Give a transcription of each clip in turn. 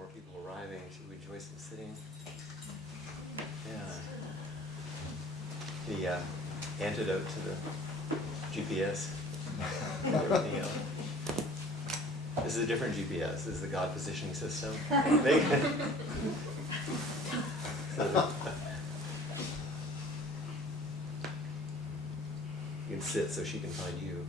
more people arriving. Should we enjoy some sitting? Yeah. The antidote to the GPS and everything else. This is a different GPS. This is the God positioning system. You can sit so she can find you.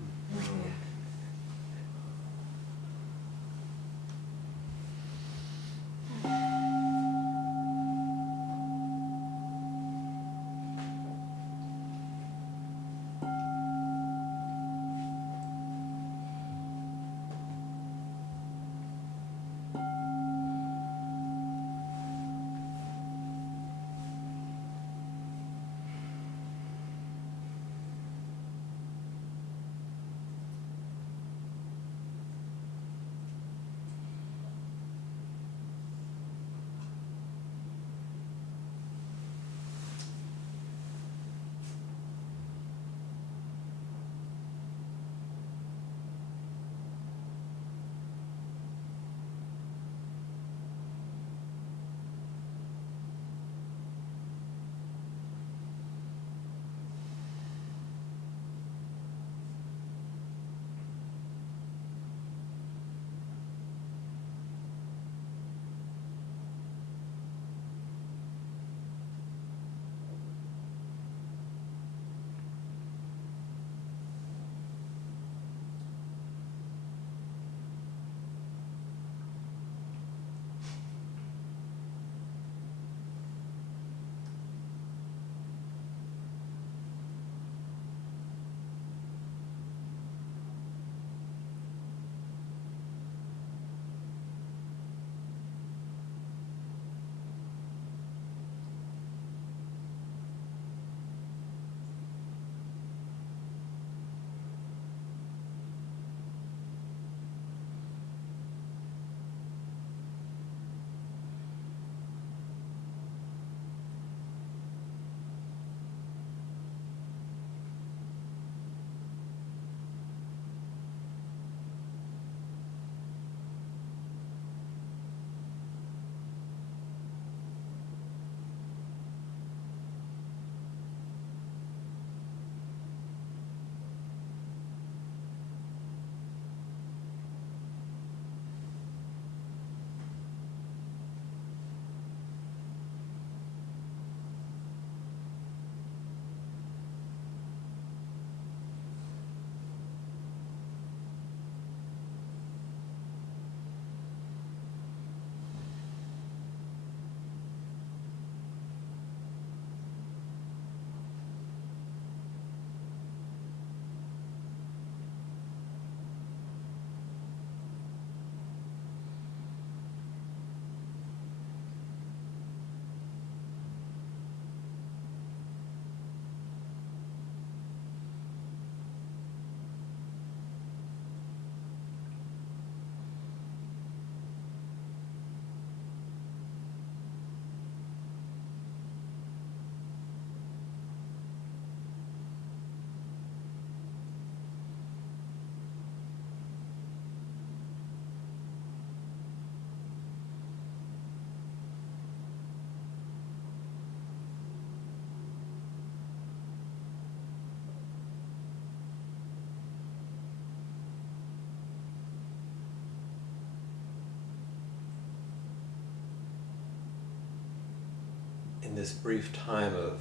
In this brief time of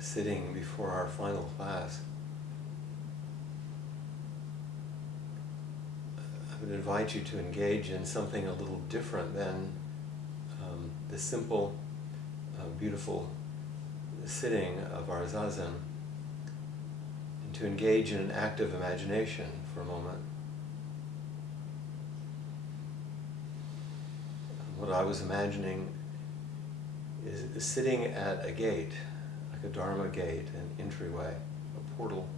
sitting before our final class, I would invite you to engage in something a little different than the simple, beautiful sitting of our zazen, and to engage in an active imagination for a moment. What I was imagining is sitting at a gate, like a Dharma gate, an entryway, a portal.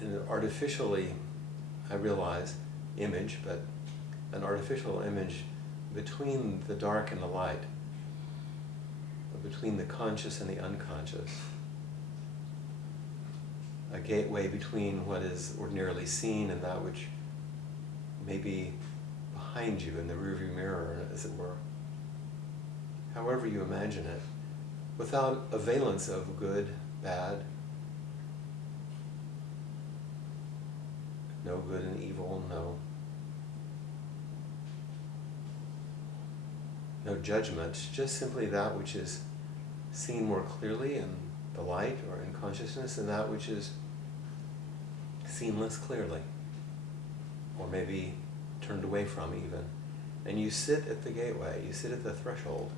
And an artificially, I realize, image, but an artificial image between the dark and the light, between the conscious and the unconscious. a gateway between what is ordinarily seen and that which may be behind you in the rearview mirror, as it were. However you imagine it, without a valence of good, bad, no good and evil, no judgment, just simply that which is seen more clearly in the light or in consciousness and that which is seen less clearly, or maybe turned away from even. And you sit at the gateway, you sit at the threshold,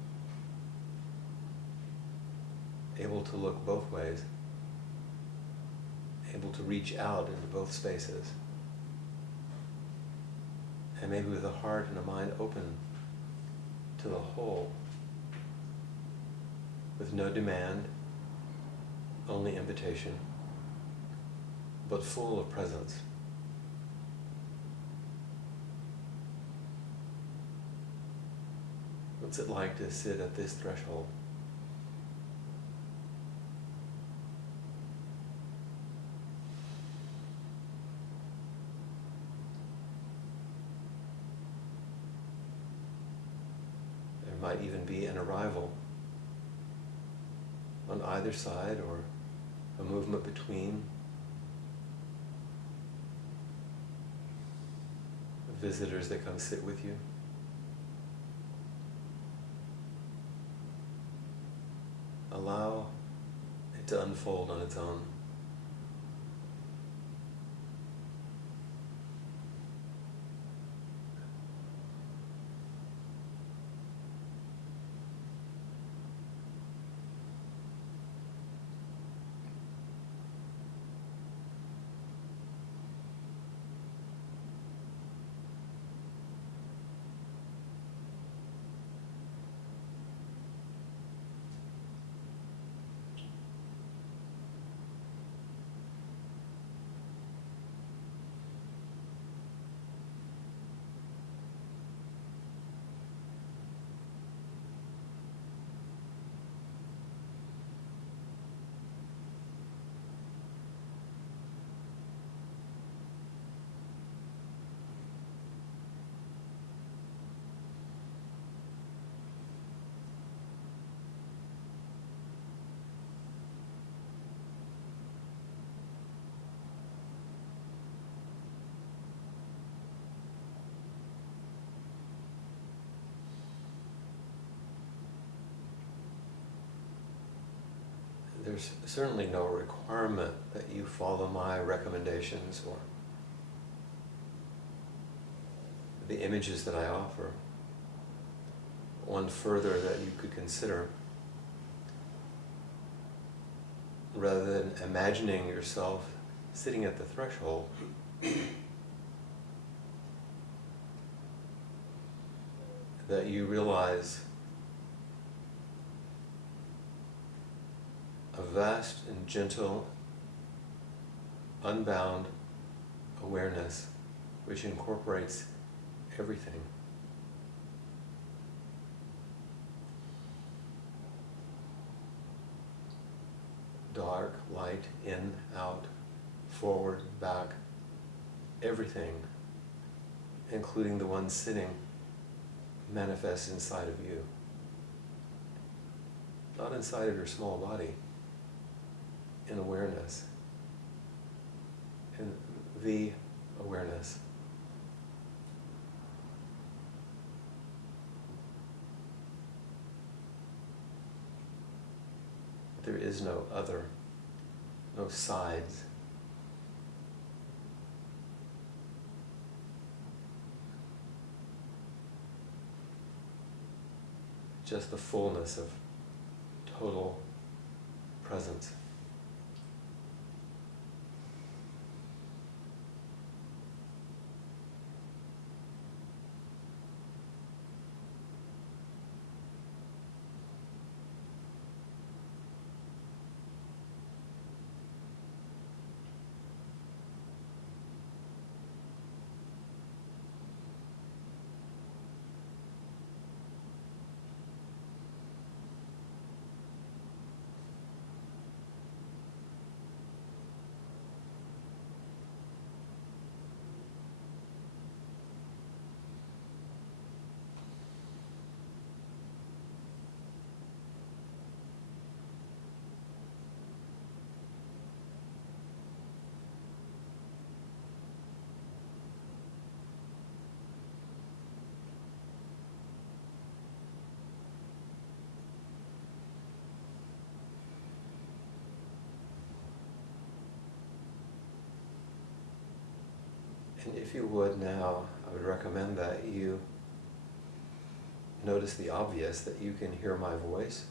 able to look both ways, able to reach out into both spaces, and maybe with a heart and a mind open to the whole, with no demand, only invitation, but full of presence. What's it like to sit at this threshold? There might even be an arrival on either side, or a movement between, visitors that come sit with you. Allow it to unfold on its own. There's certainly no requirement that you follow my recommendations or the images that I offer. One further that you could consider, rather than imagining yourself sitting at the threshold, that you realize a vast and gentle, unbound awareness which incorporates everything. Dark, light, in, out, forward, back, everything, including the one sitting, manifests inside of you. Not inside of your small body, in awareness, in the awareness. There is no other, no sides. Just the fullness of total presence. And if you would now, I would recommend that you notice the obvious, that you can hear my voice.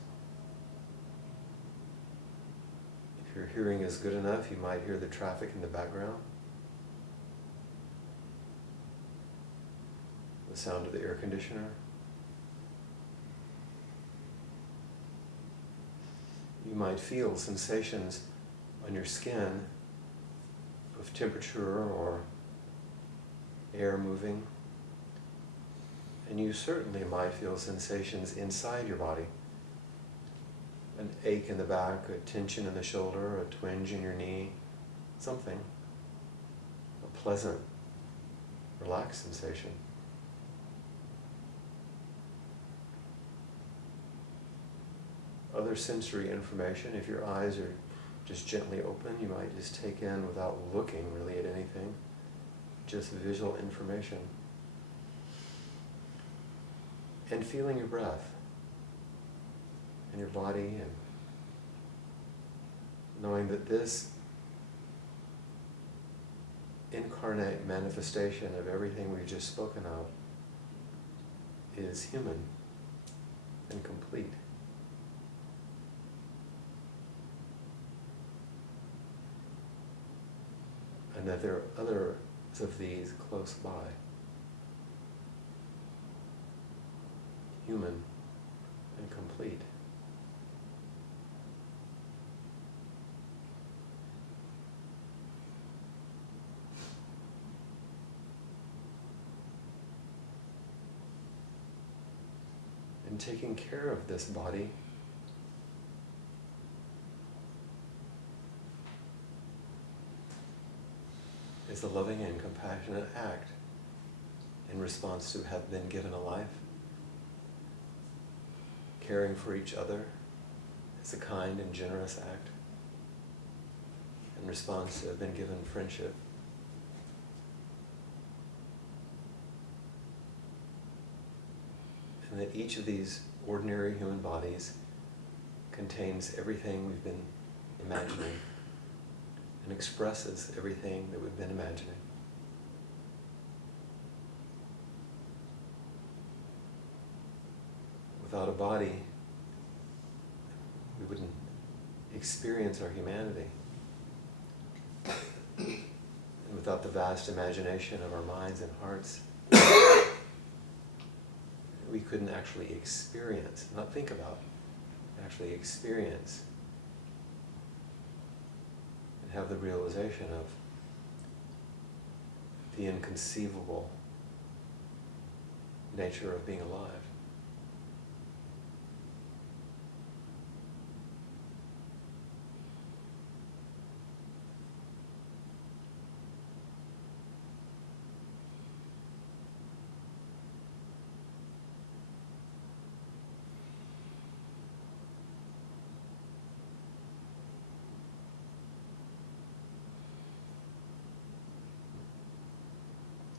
If your hearing is good enough, you might hear the traffic in the background, the sound of the air conditioner. You might feel sensations on your skin of temperature or air moving. And you certainly might feel sensations inside your body. An ache in the back, a tension in the shoulder, a twinge in your knee, something. A pleasant, relaxed sensation. Other sensory information, if your eyes are just gently open, you might just take in, without looking really at anything, just visual information. And feeling your breath and your body, and knowing that this incarnate manifestation of everything we've just spoken of is human and complete. And that there are others of these close by. Human and complete. And taking care of this body is a loving and compassionate act in response to have been given a life. Caring for each other is a kind and generous act in response to have been given friendship. And that each of these ordinary human bodies contains everything we've been imagining and expresses everything that we've been imagining. Without a body, we wouldn't experience our humanity. And without the vast imagination of our minds and hearts, we couldn't actually experience, not think about, actually experience and have the realization of the inconceivable nature of being alive.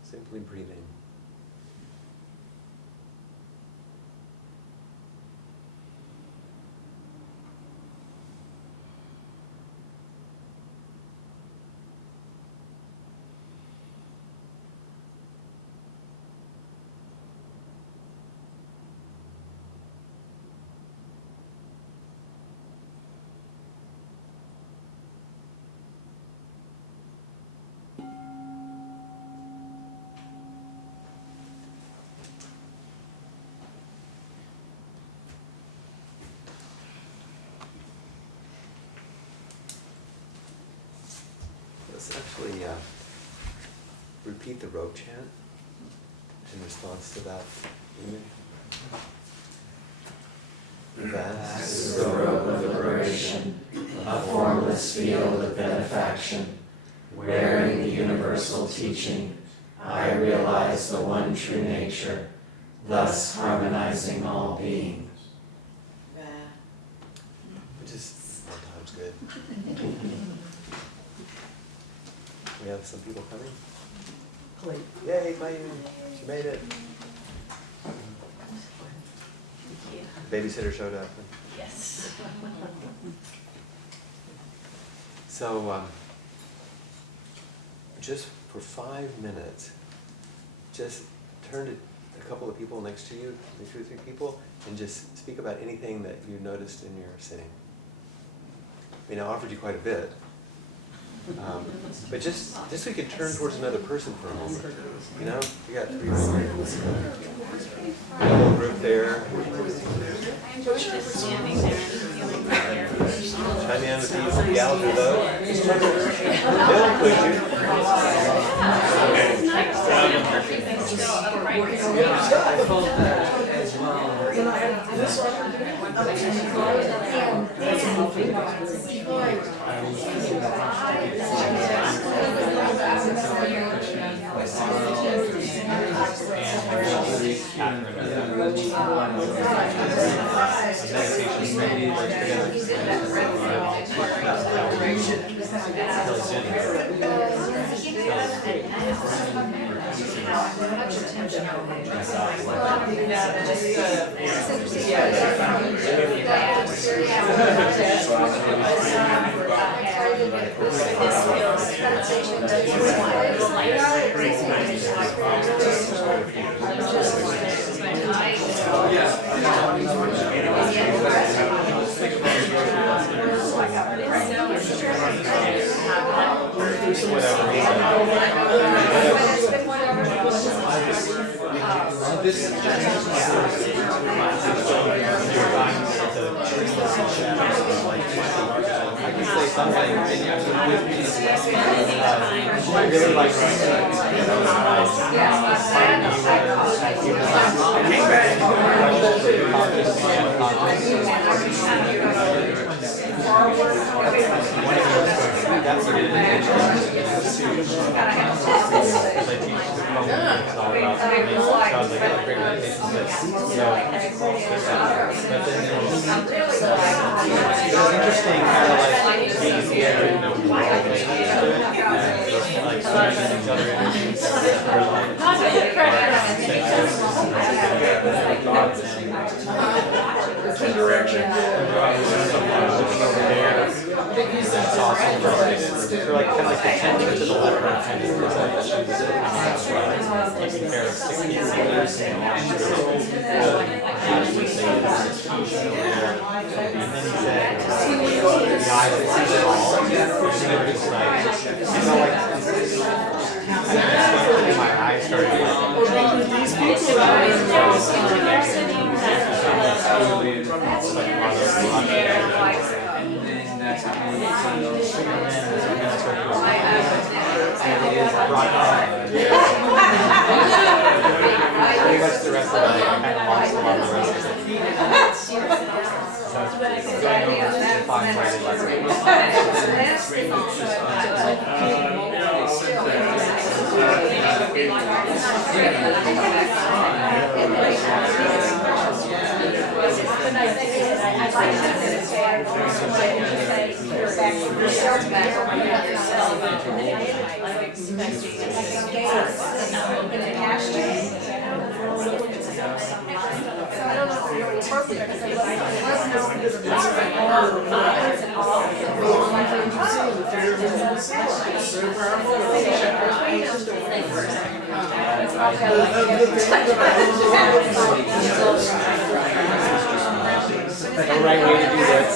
Simply breathing. Let's actually repeat the robe chant in response to that image. Vast is the robe of liberation, a formless field of benefaction. Wearing the universal teaching, I realize the one true nature, thus harmonizing all beings. Just one time's good. We have some people coming. Plate. Yay, Mayumi, she made it. Babysitter showed up. Yes. So, just for 5 minutes, just turn to a couple of people next to you, maybe 2 or 3 people, and just speak about anything that you noticed in your sitting. I mean, I offered you quite a bit. But just so you can turn towards another person for a moment. You know, you got 3 minutes. A whole group there. Chime in with these gals or those. They'll include you. I felt that as well. I can say something with me. I really like that's what it is. I teach the program, it's all about sounds like a great meditation, but it's interesting how like being here in the world and like surrounding each other in direction. That's awesome. They're like kind of like the 10 to the left or 10 to the right. Like a pair of 6 people. And then he said, the eyes that see it all. And they were just like, you know, like, my eyes started pretty much the rest of the night, I kind of lost a lot of the rest of it. So it's going over to find where the right way to do this.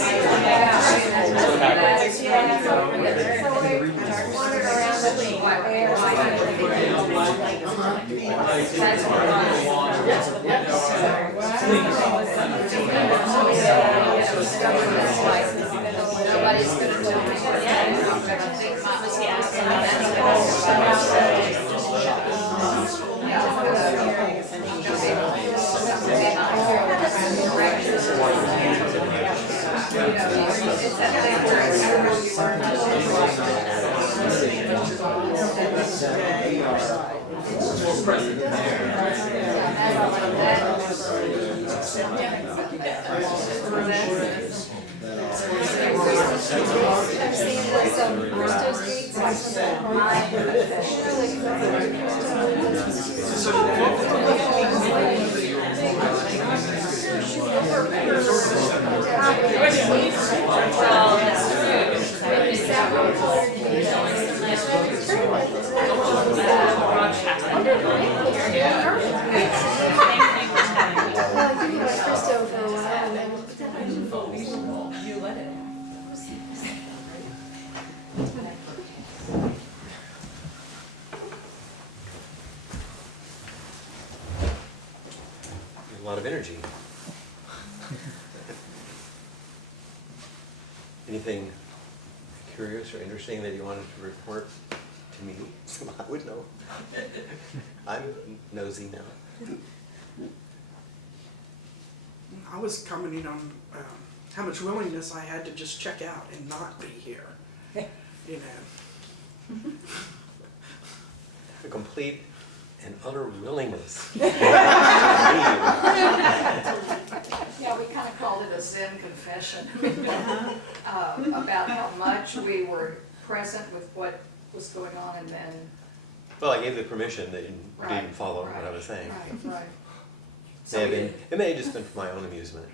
a lot of energy. Anything curious or interesting that you wanted to report to me so I would know? I'm nosy now. I was commenting on how much willingness I had to just check out and not be here. You know. A complete and utter willingness. Yeah, we kind of called it a Zen confession about how much we were present with what was going on, and then. Well, I gave the permission that you Right, didn't follow what I right, was saying. Right, right. It may have just been for my own amusement.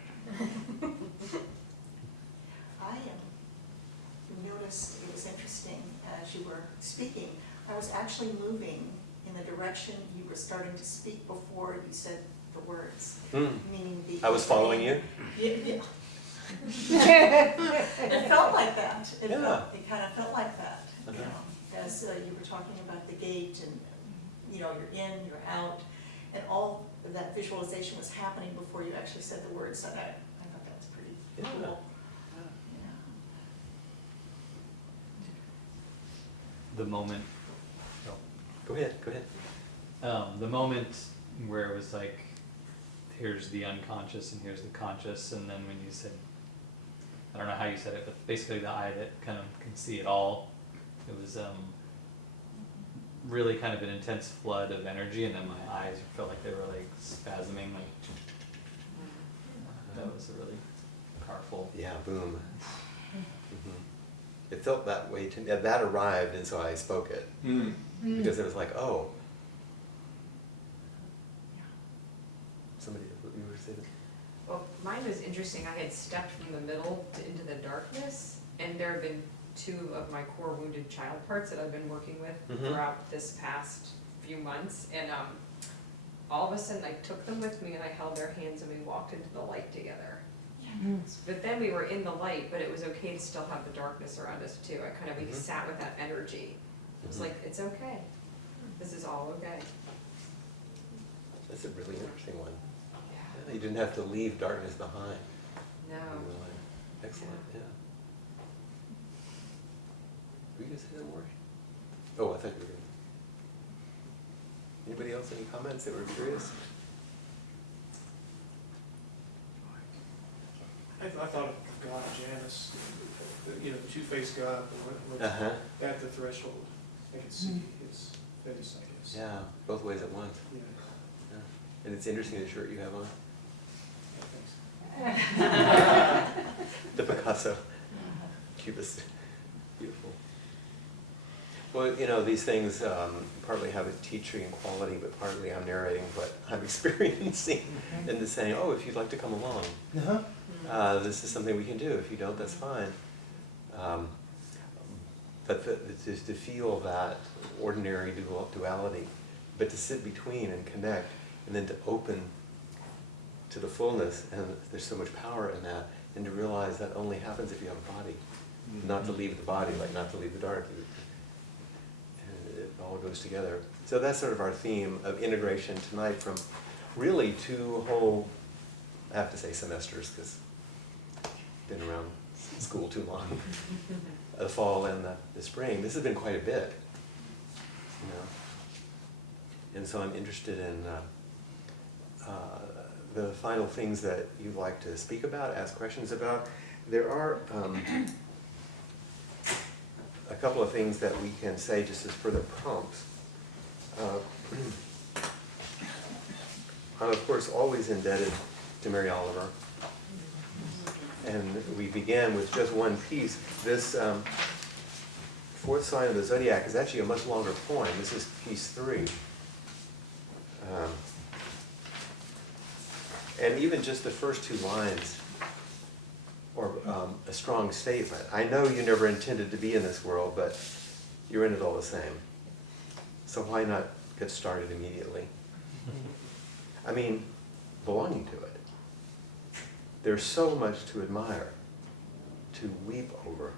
I noticed it was interesting as you were speaking. I was actually moving in the direction you were starting to speak before you said the words, meaning the. I was following you? Yeah, yeah. It felt like that. It kind of felt like that, you know, as you were talking about the gate and, you know, you're in, you're out, and all of that visualization was happening before you actually said the words. So I thought that's pretty cool. Yeah. The moment, Go ahead, go ahead. the moment where it was like, here's the unconscious and here's the conscious, and then when you said, I don't know how you said it, but basically the eye that kind of can see it all, it was really kind of an intense flood of energy, and then my eyes felt like they were like spasming, like, that was a really powerful. Yeah, boom. It felt that way to me. That arrived, and so I spoke it. Because it was like, oh. Somebody, you were saying? Well, mine was interesting. I had stepped from the middle into the darkness, and there have been 2 of my core wounded child parts that I've been working with throughout this past few months. And all of a sudden, I took them with me, and I held their hands, and we walked into the light together. But then we were in the light, but it was okay to still have the darkness around us too. We sat with that energy. It was like, it's okay. This is all okay. That's a really interesting one. Yeah. Yeah, you didn't have to leave darkness behind. No. Excellent, yeah. Were you going to say that more? Oh, I thought you were going to. Anybody else, any comments that were curious? I thought of God, Janus, you know, the two-faced God, what's at the threshold. I can see his face, I guess. Yeah, both ways at once. Yeah, Yeah. And it's interesting the shirt you have on. thanks. The Picasso. Cubist. Beautiful. Well, you know, these things partly have a teaching quality, but partly I'm narrating what I'm experiencing and then saying, oh, if you'd like to come along, this is something we can do. If you don't, that's fine. But just to feel that ordinary duality, but to sit between and connect, and then to open to the fullness, and there's so much power in that, and to realize that only happens if you have a body, not to leave the body, like not to leave the dark. And it all goes together. So that's sort of our theme of integration tonight, from really 2 whole, I have to say semesters, because I've been around school too long. The fall and the spring. This has been quite a bit, you know. And so I'm interested in the final things that you'd like to speak about, ask questions about. There are a couple of things that we can say just as further prompts. I'm of course always indebted to Mary Oliver. And we began with just one piece. This 4th sign of the zodiac is actually a much longer poem. This is piece 3. And even just the first 2 lines, or a strong statement. I know you never intended to be in this world, but you're in it all the same. So why not get started immediately? I mean, belonging to it. There's so much to admire, to weep over,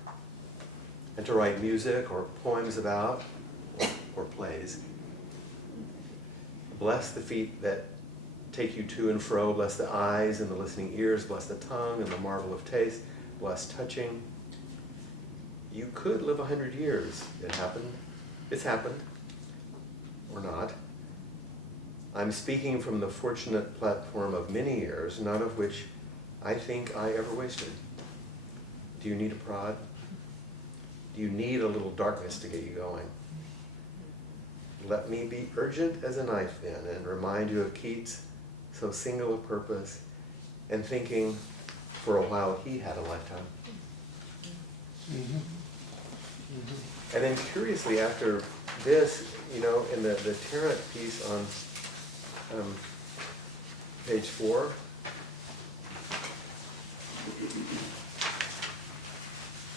and to write music or poems about, or plays. Bless the feet that take you to and fro. Bless the eyes and the listening ears. Bless the tongue and the marvel of taste. Bless touching. You could live 100 years. It happened. It's happened. Or not. I'm speaking from the fortunate platform of many years, none of which I think I ever wasted. Do you need a prod? Do you need a little darkness to get you going? Let me be urgent as a knife then, and remind you of Keats, so single of purpose, and thinking for a while he had a lifetime. And then curiously after this, in the Tarrant piece on page 4,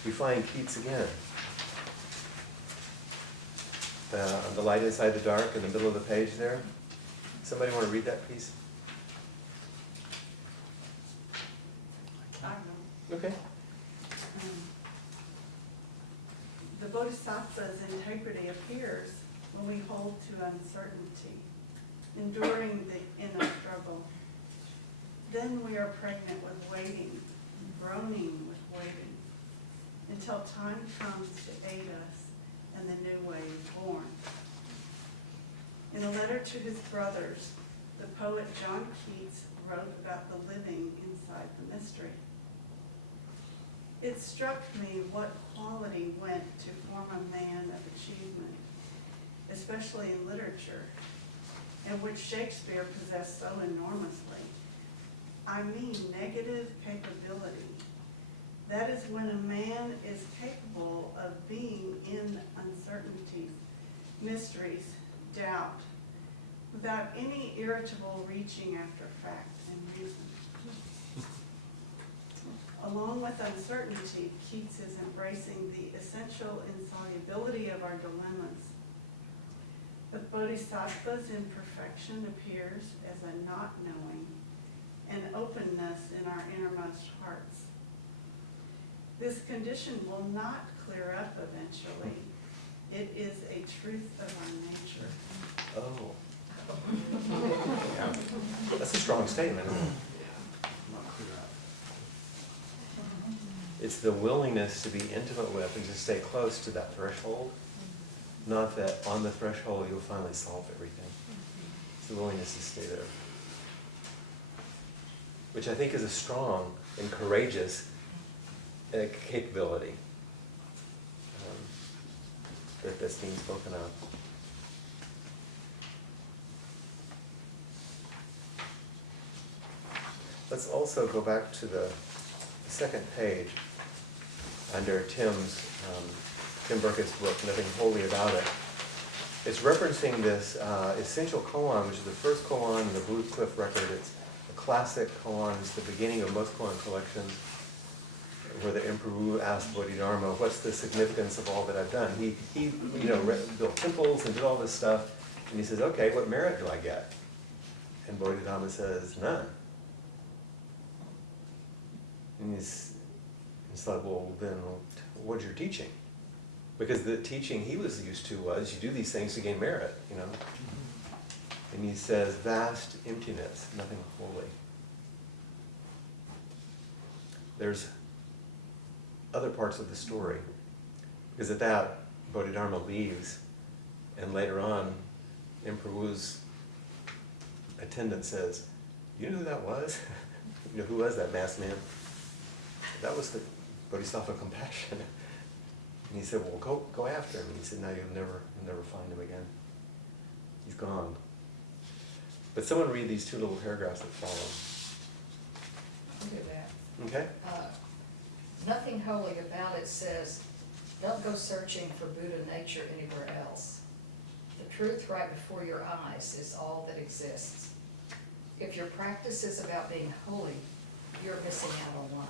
we find Keats again. The light inside the dark in the middle of the page there. Somebody want to read that piece? I know. Okay. The Bodhisattva's integrity appears when we hold to uncertainty, enduring the inner struggle. Then we are pregnant with waiting, groaning with waiting, until time comes to aid us and the new way is born. In a letter to his brothers, the poet John Keats wrote about the living inside the mystery. It struck me what quality went to form a man of achievement, especially in literature, and which Shakespeare possessed so enormously. I mean negative capability. That is when a man is capable of being in uncertainties, mysteries, doubt, without any irritable reaching after fact and reason. Along with uncertainty, Keats is embracing the essential insolubility of our dilemmas. With Bodhisattva's imperfection appears as a not knowing, and openness in our innermost hearts. This condition will not clear up eventually. It is a truth of our nature. Oh. Yeah. That's a strong statement, isn't it? It's the willingness to be intimate with and to stay close to that threshold. Not that on the threshold you'll finally solve everything. It's the willingness to stay there. Which I think is a strong and courageous capability that's being spoken of. Let's also go back to the second page under Tim Burkett's book, Nothing Holy About It. It's referencing this essential koan, which is the first koan in the Blue Cliff record. It's a classic koan. It's the beginning of most koan collections, where the Emperor Wu asked Bodhidharma, what's the significance of all that I've done? He built temples and did all this stuff, and he says, okay, what merit do I get? And Bodhidharma says, none. And he's like, well, then what's your teaching? Because the teaching he was used to was, you do these things to gain merit, And he says, vast emptiness, nothing holy. There's other parts of the story. Because at that, Bodhidharma leaves, and later on, Emperor Wu's attendant says, you know who that was? You know, who was that masked man? That was the Bodhisattva Compassion. And he said, well, go after him. And he said, no, you'll never find him again. He's gone. But someone read these two little paragraphs that follow. I'll do that. Okay? Nothing holy about it says, don't go searching for Buddha nature anywhere else. The truth right before your eyes is all that exists. If your practice is about being holy, you're missing out on life.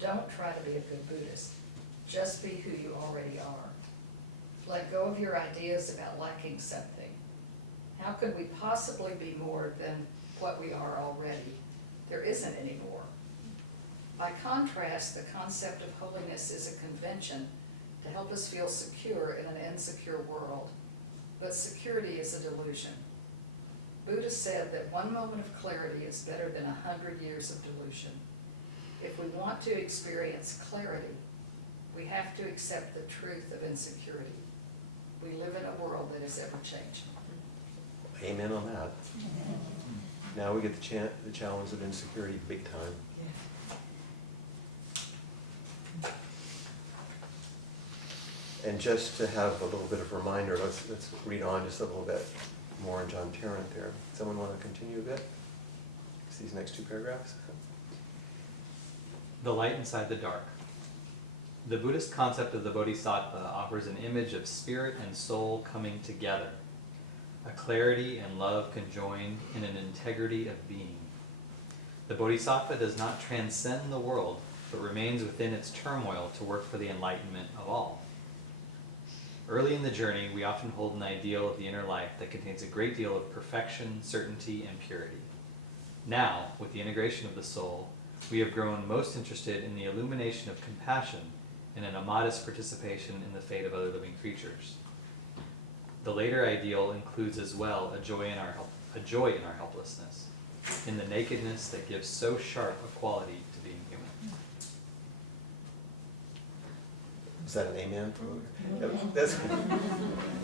Don't try to be a good Buddhist. Just be who you already are. Let go of your ideas about lacking something. How could we possibly be more than what we are already? There isn't any more. By contrast, the concept of holiness is a convention to help us feel secure in an insecure world. But security is a delusion. Buddha said that one moment of clarity is better than 100 years of delusion. If we want to experience clarity, we have to accept the truth of insecurity. We live in a world that is ever changing. Amen on that. Now we get the challenge of insecurity big time. And just to have a little bit of a reminder, let's read on just a little bit more in John Tarrant there. Someone want to continue a bit? It's these next two paragraphs. The light inside the dark. The Buddhist concept of the Bodhisattva offers an image of spirit and soul coming together, a clarity and love conjoined in an integrity of being. The Bodhisattva does not transcend the world, but remains within its turmoil to work for the enlightenment of all. Early in the journey, we often hold an ideal of the inner life that contains a great deal of perfection, certainty, and purity. Now, with the integration of the soul, we have grown most interested in the illumination of compassion and in a modest participation in the fate of other living creatures. The later ideal includes as well a joy in our helplessness, in the nakedness that gives so sharp a quality to being human. Is that an amen? That's good.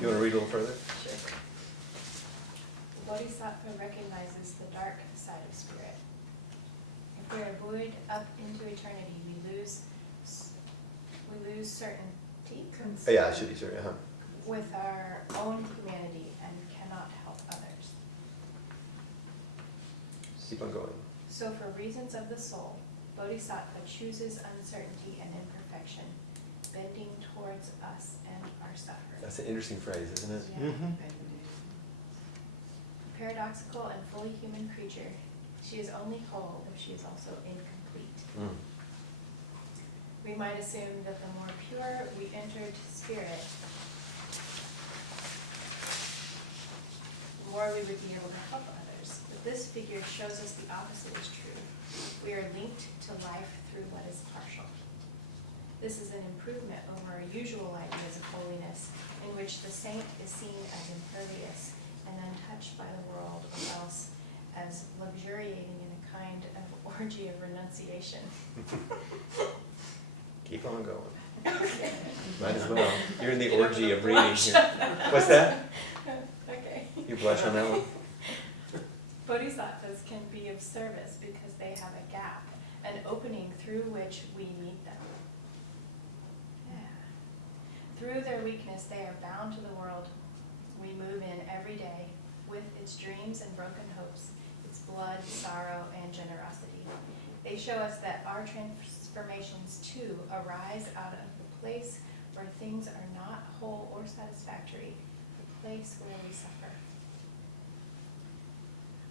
You want to read a little further? Sure. The Bodhisattva recognizes the dark side of spirit. If we are buoyed up into eternity, we lose certainty Oh, yeah, it should be certain. with our own humanity and cannot help others. Keep on going. So for reasons of the soul, Bodhisattva chooses uncertainty and imperfection, bending towards us and our suffering. That's an interesting phrase, isn't it? Yeah. Paradoxical and fully human creature, she is only whole if she is also incomplete. Mm. We might assume that the more pure we entered spirit, the more we would be able to help others. But this figure shows us the opposite is true. We are linked to life through what is partial. This is an improvement over our usual ideas of holiness, in which the saint is seen as impervious and untouched by the world, or else as luxuriating in a kind of orgy of renunciation. Keep on going. Okay. Might as well. You're in the Get over orgy the of reading blush. here. What's that? Okay. You blush on that one? Bodhisattvas can be of service because they have a gap, an opening through which we meet them. Yeah. Through their weakness, they are bound to the world we move in every day, with its dreams and broken hopes, its blood, sorrow, and generosity. They show us that our transformations too arise out of the place where things are not whole or satisfactory, the place where we suffer.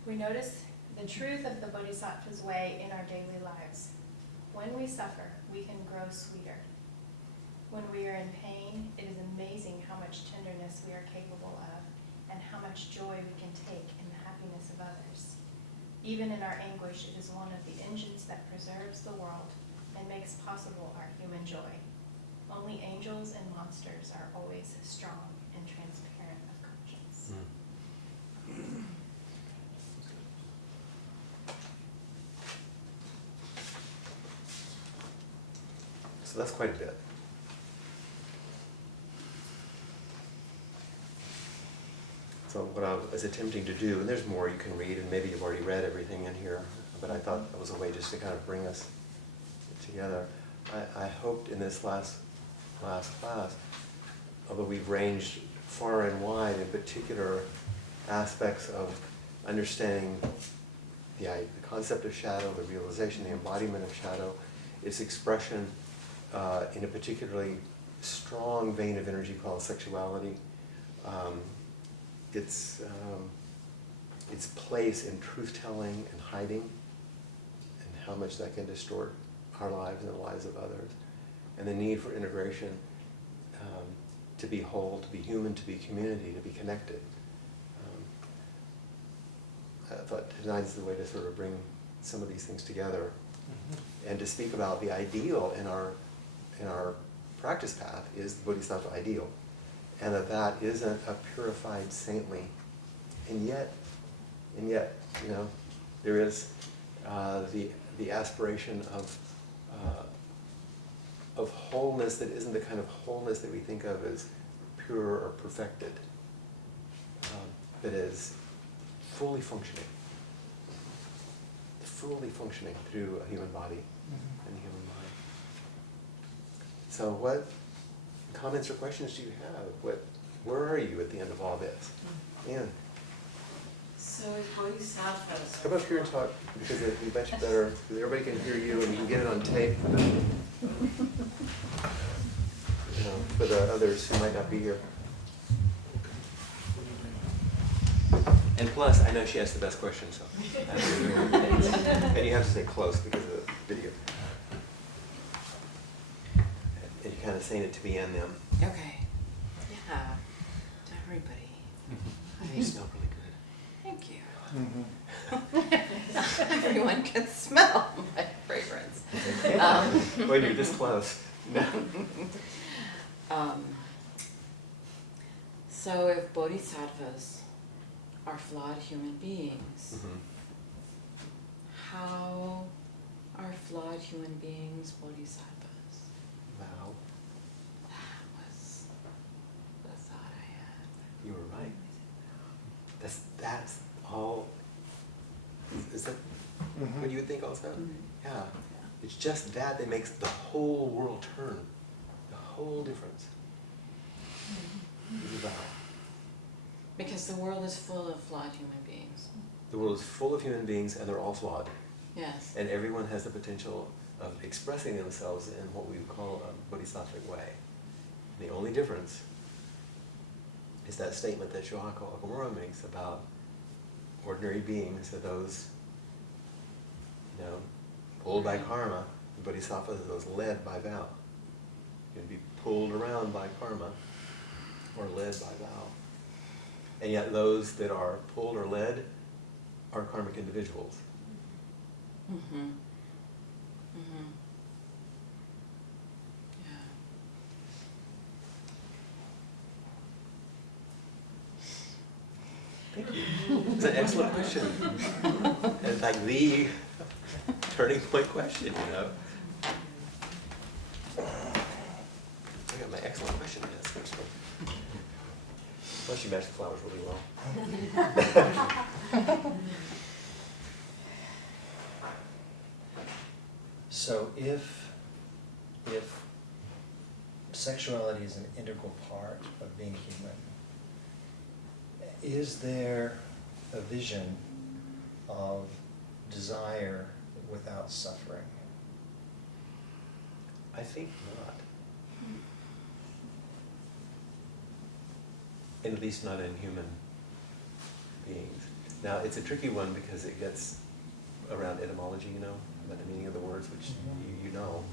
We notice the truth of the Bodhisattva's way in our daily lives. When we suffer, we can grow sweeter. When we are in pain, it is amazing how much tenderness we are capable of and how much joy we can take in the happiness of others. Even in our anguish, it is one of the engines that preserves the world and makes possible our human joy. Only angels and monsters are always strong and transparent of conscience. So that's quite a bit. So what I was attempting to do, and there's more you can read, and maybe you've already read everything in here, but I thought that was a way just to kind of bring us together. I hoped in this last class, although we've ranged far and wide in particular aspects of understanding the concept of shadow, the realization, the embodiment of shadow, its expression in a particularly strong vein of energy called sexuality, its place in truth-telling and hiding, and how much that can distort our lives and the lives of others, and the need for integration, to be whole, to be human, to be community, to be connected. I thought tonight's the way to sort of bring some of these things together, and to speak about the ideal in our practice path is the Bodhisattva ideal, and that isn't a purified, saintly, and yet And yet, there is the aspiration of wholeness that isn't the kind of wholeness that we think of as pure or perfected, but is fully functioning through a human body and a human mind. So what comments or questions do you have? Where are you at the end of all this? Anne, So if bodhisattvas. come up here and talk, because it'd be much better, because everybody can hear you and we can get it on tape. For the others who might not be here. And plus, I know she asked the best question, so. And you have to stay close because of the video. And you're kind of saying it to me and them. Okay. Yeah. To everybody. You smell really good. Thank you. Everyone can smell my fragrance. When you're this close. So if bodhisattvas are flawed human beings, how are flawed human beings bodhisattvas? Wow, That was the thought I had. you were right. That's all. Is that what you would think also? Yeah. It's just that makes the whole world turn. The whole difference. Is about. Because the world is full of flawed human beings. The world is full of human beings and they're all flawed. Yes. And everyone has the potential of expressing themselves in what we would call a bodhisattvic way. The only difference is that statement that Shuhako Okumura makes about ordinary beings are those, pulled by karma. The bodhisattva is those led by vow. You can be pulled around by karma or led by vow. And yet those that are pulled or led are karmic individuals. Mm-hmm. Mm-hmm. Yeah. Thank you. It's an excellent question. It's like the turning point question, I got my excellent question to ask first. Plus you match the flowers really well. So if sexuality is an integral part of being human, is there a vision of desire without suffering? I think not. At least not in human beings. Now, it's a tricky one because it gets around etymology, about the meaning of the words, which you know.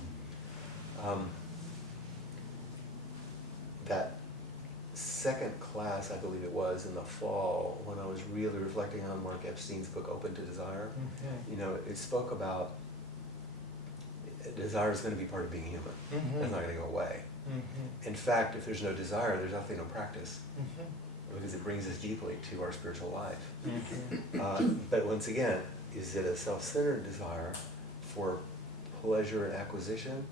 That second class, I believe it was, in the fall, when I was really reflecting on Mark Epstein's book, Open to Desire, it spoke about desire is going to be part of being human. It's not going to go away. In fact, if there's no desire, there's nothing, no practice, because it brings us deeply to our spiritual life. But once again, is it a self-centered desire for pleasure and acquisition?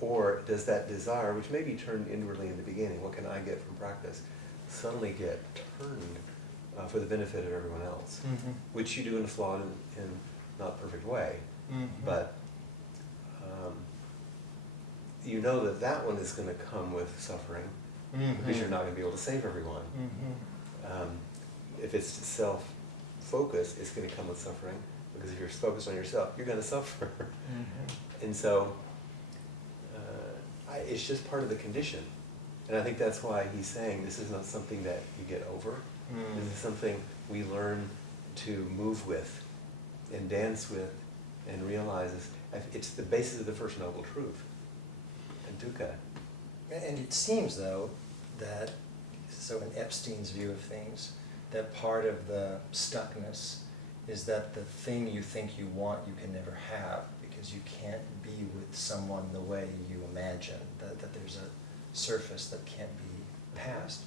Or does that desire, which may be turned inwardly in the beginning, what can I get from practice, suddenly get turned for the benefit of everyone else? Which you do in a flawed and not perfect way. But you know that one is going to come with suffering because you're not going to be able to save everyone. If it's self-focused, it's going to come with suffering because if you're focused on yourself, you're going to suffer. And so it's just part of the condition. And I think that's why he's saying this is not something that you get over. This is something we learn to move with and dance with and realize it's the basis of the First Noble Truth. And dukkha. And it seems, though, that, so in Epstein's view of things, that part of the stuckness is that the thing you think you want you can never have because you can't be with someone the way you imagine, that there's a surface that can't be passed.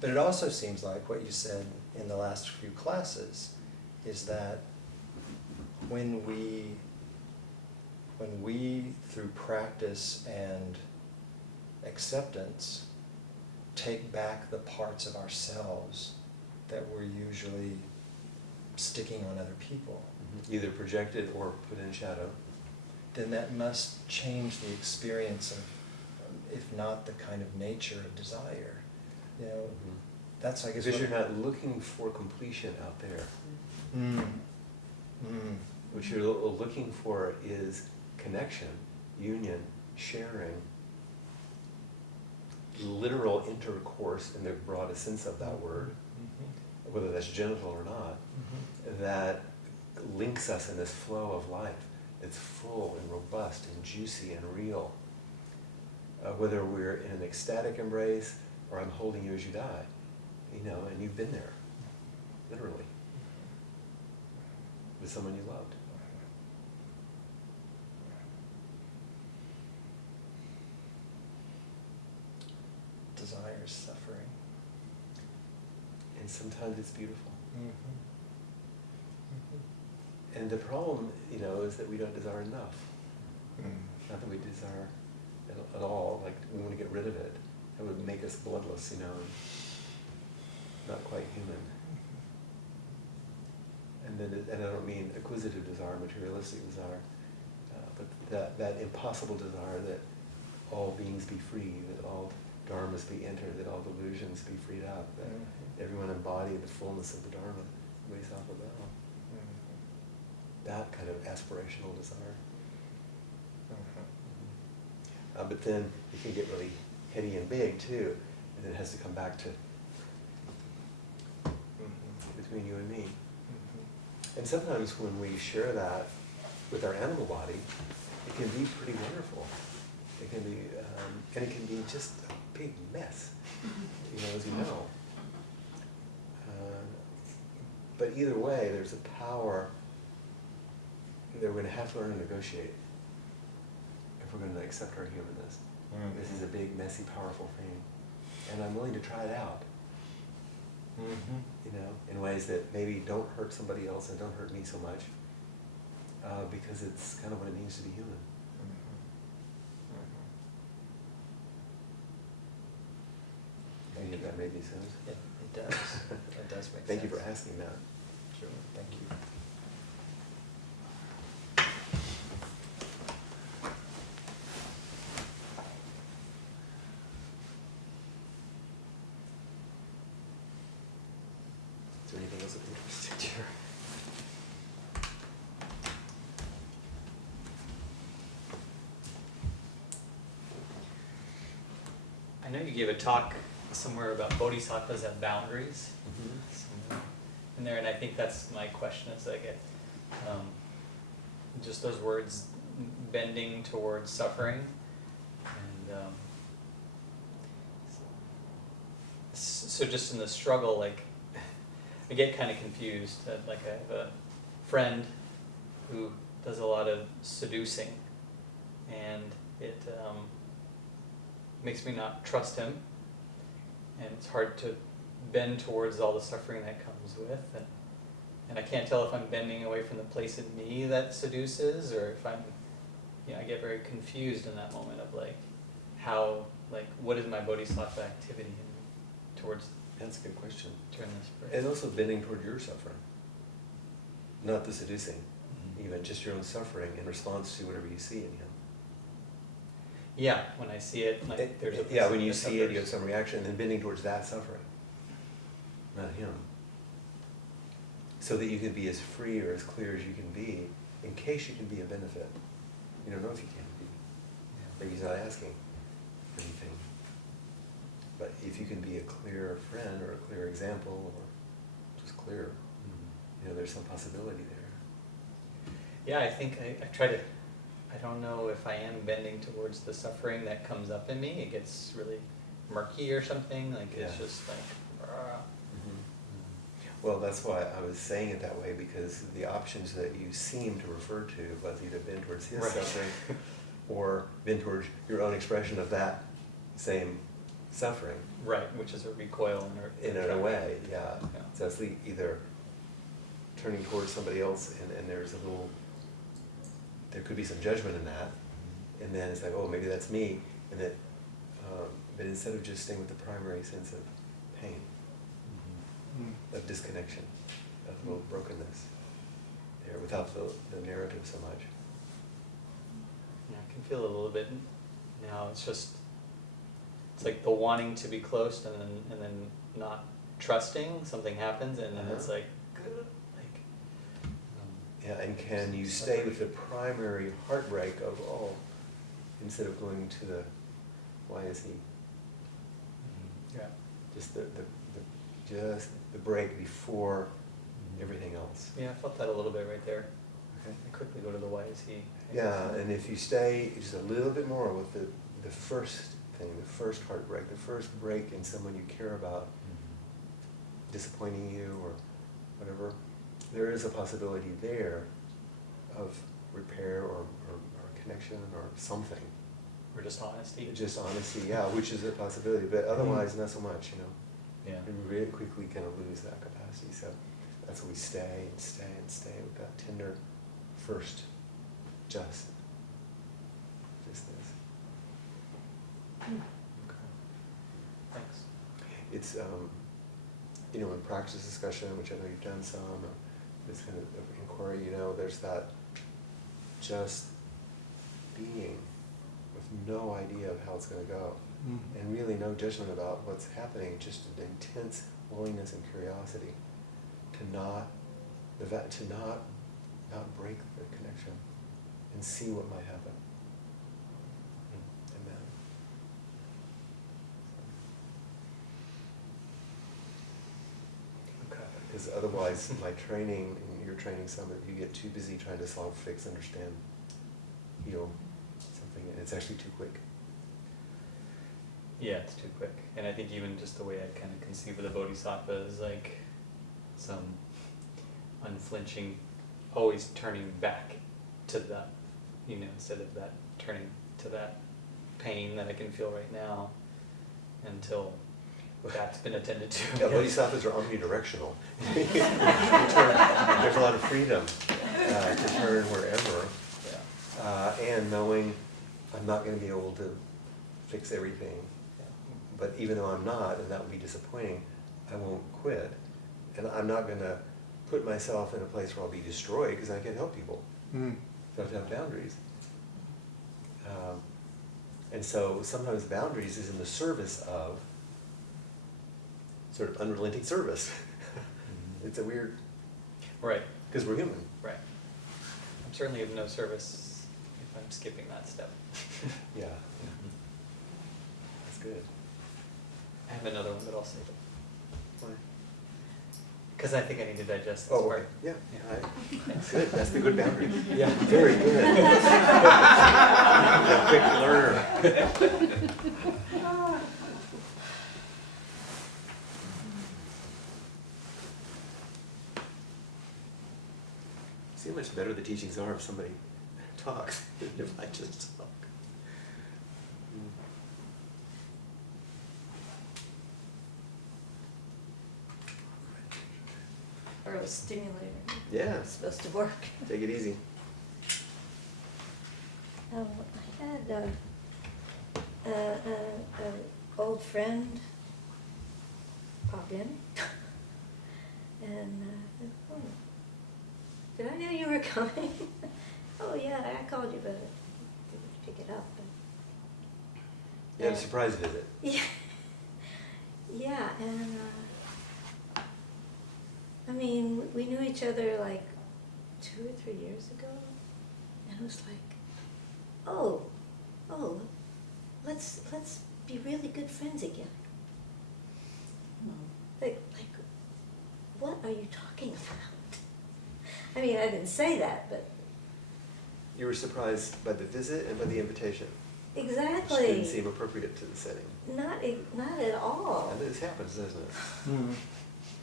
But it also seems like what you said in the last few classes is that when we through practice and acceptance take back the parts of ourselves that we're usually sticking on other people, Either projected or put in shadow. then that must change the experience of, if not the kind of nature of desire. You know, that's, I guess, Because what- you're not looking for completion out there. Mm. Mm. What you're looking for is connection, union, sharing, literal intercourse in the broadest sense of that word, Mhm. whether that's genital or not, Mhm. that links us in this flow of life. It's full and robust and juicy and real. Whether we're in an ecstatic embrace or I'm holding you as you die, you know, and you've been there, literally, with someone you loved. Desire is suffering. And sometimes it's beautiful. Mm-hmm. And the problem, you know, is that we don't desire enough. Mm. Not that we desire at all, like we want to get rid of it. That would make us bloodless, you know, and not quite human. And I don't mean acquisitive desire, materialistic desire, but that impossible desire that all beings be free, that all dharmas be entered, that all delusions be freed up, that everyone embody the fullness of the dharma, ways off of that. That kind of aspirational desire. But then it can get really heady and big too, and then it has to come back to between you and me. And sometimes when we share that with our animal body, it can be pretty wonderful. It can be, and it can be just a big mess, you know, as you know. But either way, there's a power that we're going to have to learn to negotiate if we're going to accept our humanness. This is a big, messy, powerful thing. And I'm willing to try it out. You know, in ways that maybe don't hurt somebody else and don't hurt me so much, because it's kind of what it means to be human. Any of that made any sense? It does. It does make Thank sense. you for asking that. Sure, thank you. Is there anything else that interested you? I know you gave a talk somewhere about bodhisattvas have boundaries somewhere in there, and I think that's my question is like, just those words bending towards suffering, and so just in the struggle, like I get kind of confused. Like I have a friend who does a lot of seducing, and it makes me not trust him, and it's hard to bend towards all the suffering that comes with, and I can't tell if I'm bending away from the place in me that seduces, or if I'm, you know, I get very confused in that moment of like, how, like, what is my bodhisattva activity towards That's a good question. during this break? And also bending toward your suffering, not the seducing, even just your own suffering in response to whatever you see in him. Yeah, when I see it, like there's a Yeah, when you that see it, you have suffers. some reaction, and then bending towards that suffering, not him. So that you can be as free or as clear as you can be, in case you can be a benefit. You don't know if you can be. Maybe he's not asking for anything. But if you can be a clear friend or a clear example, or just clear, you know, there's some possibility there. Yeah, I think I try to, I don't know if I am bending towards the suffering that comes up in me. It gets really murky or something, like it's Yeah. just like, Well, that's why I was saying it that way, because the options that you seem to refer to was either bend towards his Right. suffering or bend towards your own expression of that same suffering. Right, which is a recoil In a way, yeah. Yeah. So it's either turning towards somebody else and there's a little, there could be some judgment in that. And then it's like, oh, maybe that's me. And that, but instead of just staying with the primary sense of pain, of disconnection, of a little brokenness there without the narrative so much. Yeah, I can feel it a little bit now. It's like the wanting to be close and then not trusting something happens and then it's like Yeah, and can you stay with the primary heartbreak of, oh, instead of going to the, why is he? yeah. Just the break before everything else. Yeah, I felt that a little bit right there. Okay. I quickly go to the why is he. Yeah, and if you stay just a little bit more with the first thing, the first heartbreak, the first break in someone you care about, disappointing you or whatever, there is a possibility there of repair or connection or something. Or just honesty. Just honesty, yeah, which is a possibility, but otherwise not so much, you know. Yeah. And we really quickly kind of lose that capacity, so that's why we stay and stay and stay with that tender first, just this. Okay. Thanks. It's, you know, in practice discussion, which I know you've done some, this kind of inquiry, you know, there's that just being with no idea of how it's going to go. And really no judgment about what's happening, just an intense willingness and curiosity to not break the connection and see what might happen. Amen. Okay. Because otherwise, my training, and your training some, you get too busy trying to solve, fix, understand, heal something, and it's actually too quick. Yeah, it's too quick. And I think even just the way I kind of conceive of the Bodhisattva is like some unflinching, always turning back to that, you know, instead of that turning to that pain that I can feel right now until that's been attended to. Yeah, bodhisattvas are omnidirectional. There's a lot of freedom to turn wherever, and knowing I'm not going to be able to fix everything. But even though I'm not, and that would be disappointing, I won't quit. And I'm not going to put myself in a place where I'll be destroyed because I can't help people. So I have to have boundaries. And so sometimes boundaries is in the service of sort of unrelenting service. It's a weird, Right. because we're human. Right. I'm certainly of no service if I'm skipping that step. Yeah. That's good. I have another one, but I'll save it. Why? Because I think I need to digest this Oh, part. okay. Yeah. That's good. That's the good boundary. Yeah. Very good. A quick learner. See how much better the teachings are if somebody talks than if I just talk. Or a stimulator. Yeah. It's supposed to work. Take it easy. I had an old friend pop in, and oh, did I know you were coming? Oh yeah, I called you, but I didn't pick it up. But, Yeah, surprise visit. yeah, yeah, and I mean, we knew each other like 2 or 3 years ago, and it was like, oh, let's be really good friends again. Like, what are you talking about? I mean, I didn't say that, but You were surprised by the visit and by the invitation. Which didn't exactly, seem appropriate to the setting. not at all. And this happens, doesn't it?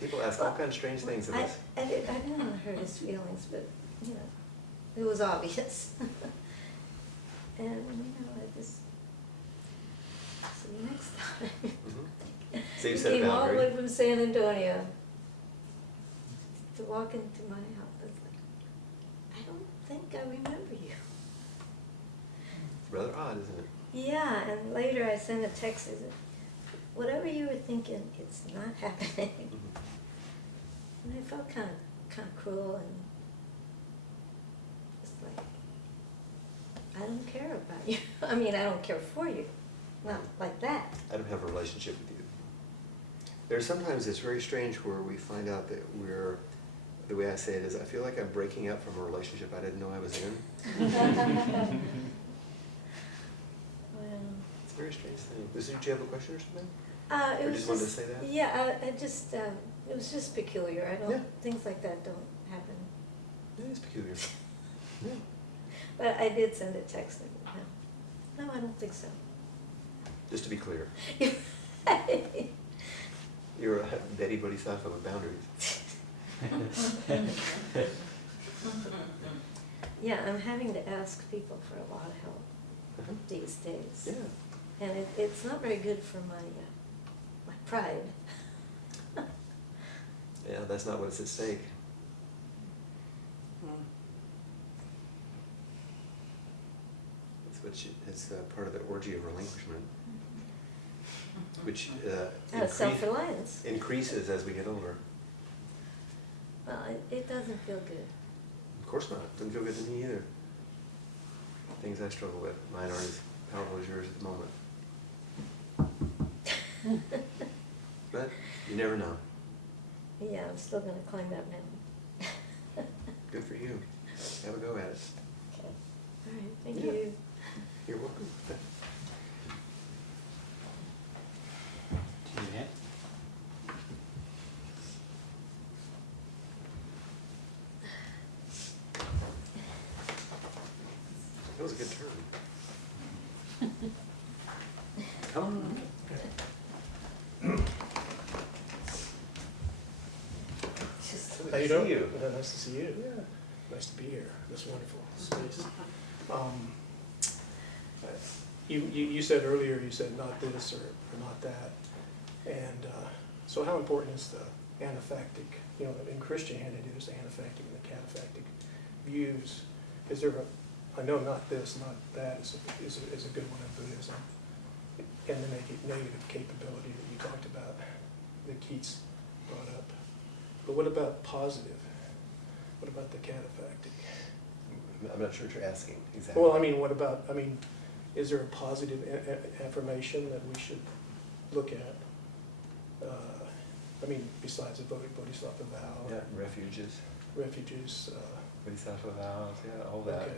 People ask all kinds of strange things of I us. didn't want to hurt his feelings, but, you know, it was obvious. And, you know, I just, see you next time. Mhm. So you set a Came all the way boundary. from San Antonio to walk into my house. I was like, I don't think I remember you. It's rather odd, isn't it? Yeah, and later I sent a text, I said, whatever you were thinking, it's not happening. Mhm. And I felt kind of cruel and just like, I don't care about you. I mean, I don't care for you, not like that. I don't have a relationship with you. There's sometimes it's very strange where we find out that we're, the way I say it is, I feel like I'm breaking up from a relationship I didn't know I was in. Well, It's a very strange thing. Did you have a question or something? it Or was just wanted to say that? Yeah, I just, it was just peculiar. I don't, Yeah. things like that don't happen. It is peculiar. Yeah. But I did send a text, like, no, I don't think so. Just to be clear, you're a Betty Bodhisattva with boundaries. Yeah, I'm having to ask people for a lot of help Uh-huh. these days. Yeah. And it's not very good for my pride. Yeah, that's not what's at stake. It's part of the orgy of relinquishment, which Self-reliance. increases as we get older. Well, it doesn't feel good. Of course not. Doesn't feel good to me either. Things I struggle with. Mine aren't as powerful as yours at the moment. But you never know. Yeah, I'm still gonna climb that mountain. Good for you. Have a go at it. Okay. All right, thank Yeah. you. You're welcome. Jeanette? That was a good turn. Come on. Just Good How you to see doing? you. Nice to see you. Yeah. Nice to be here, this wonderful space. You said earlier, you said not this or not that. And so how important is the anaphactic, in Christianity, there's the anaphactic and the cataphactic views. Is there I know not this, not that is a good one in Buddhism. And the negative capability that you talked about, that Keats brought up. But what about positive? What about the cataphractic? I'm not sure what you're asking exactly. Well, is there a positive affirmation that we should look at? Besides the Bodhisattva vow, Yeah, refuges, refuges, Bodhisattva vows, yeah, all that. okay.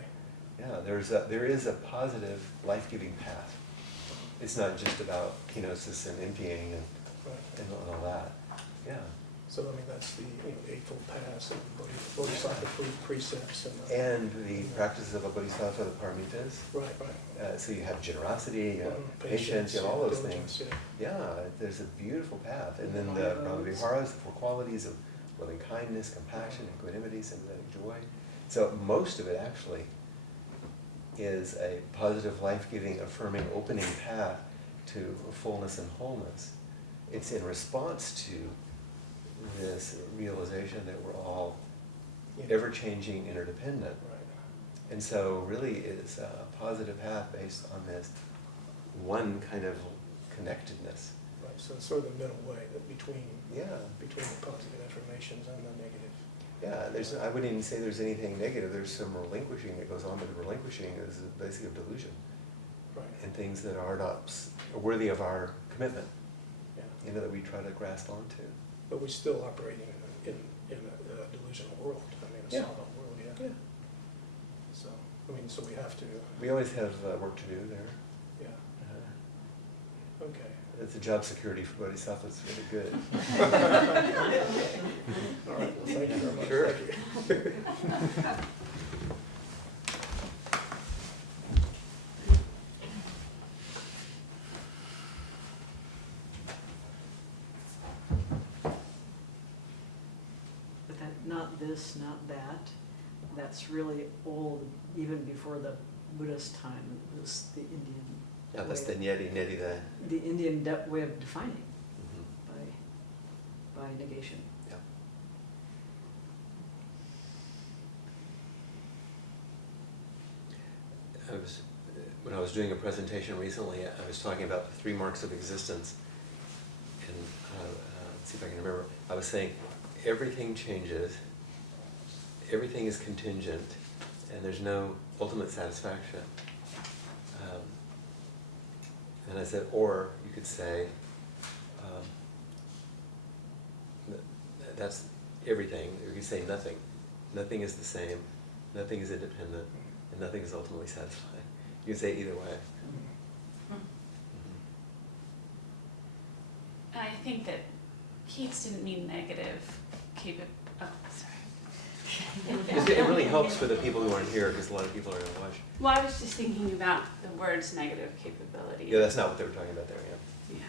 Yeah, there is a positive, life-giving path. It's not just about kenosis and emptying Right. and all that. Yeah. So, that's the, the Eightfold Paths and Bodhisattva precepts and. And the practices of a bodhisattva, the paramitas. Right. So you have generosity, you have Mhm. patience, you have all those diligence, things. yeah. Yeah, there's a beautiful path. And then the Brahmaviharas, the four qualities of loving kindness, compassion, equanimity, sympathetic joy. So most of it actually is a positive, life-giving, affirming, opening path to fullness and wholeness. It's in response to this realization that we're all Yeah. ever-changing, interdependent. Right. And so really it's a positive path based on this one kind of connectedness. Right, so it's sort of the middle way, between Yeah, the positive affirmations and the negative. yeah, I wouldn't even say there's anything negative, there's some relinquishing that goes on, but the relinquishing is basically a delusion. Right. And things that are not worthy of our commitment, Yeah. that we try to grasp onto. But we're still operating in a delusional world, a Yeah. solid world, yeah. Yeah. So, so we have to, We always have work to do there. yeah, okay. It's a job security for bodhisattvas, really good. All right, well, thank you very much. Sure. Thank you. But that, not this, not that, that's really old, even before the Buddhist time, it was the Indian Yeah, that's the way Nyeti, the. of- the Indian way of defining Mhm. by negation. Yeah. When I was doing a presentation recently, I was talking about the 3 marks of existence. And let's see if I can remember. I was saying everything changes, everything is contingent, and there's no ultimate satisfaction. And I said, or you could say, that's everything. You could say nothing. Nothing is the same, nothing is independent, and nothing is ultimately satisfying. You can say either way. And I think that Keats didn't mean negative oh, sorry. It really helps for the people who aren't here, because a lot of people are going to watch. Well, I was just thinking about the words negative capability. Yeah, that's not what they were talking about there, yeah. Yeah.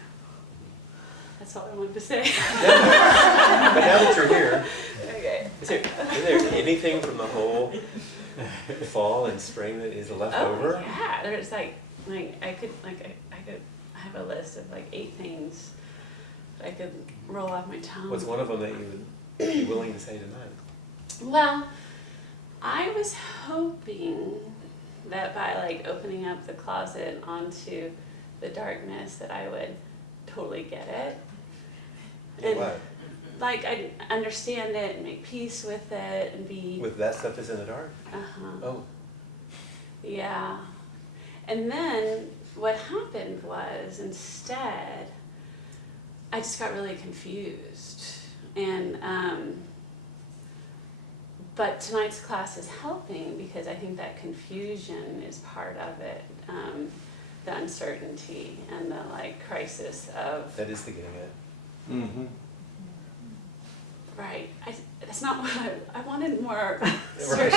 That's all I wanted to say. But now that you're here, Okay. is there anything from the whole fall and spring that is left over? Oh, yeah, there's I could I have a list of 8 things that I could roll off my tongue. What's one of them that you would be willing to say tonight? Well, I was hoping that by opening up the closet onto the darkness that I would totally get it. And What? I'd understand it and make peace with it and be With that stuff is in the dark? uh-huh. Oh. Yeah. And then what happened was instead I just got really confused. And but tonight's class is helping because I think that confusion is part of it. The uncertainty and the crisis of That is the getting it. Mm-hmm. right. That's not what I wanted more Right.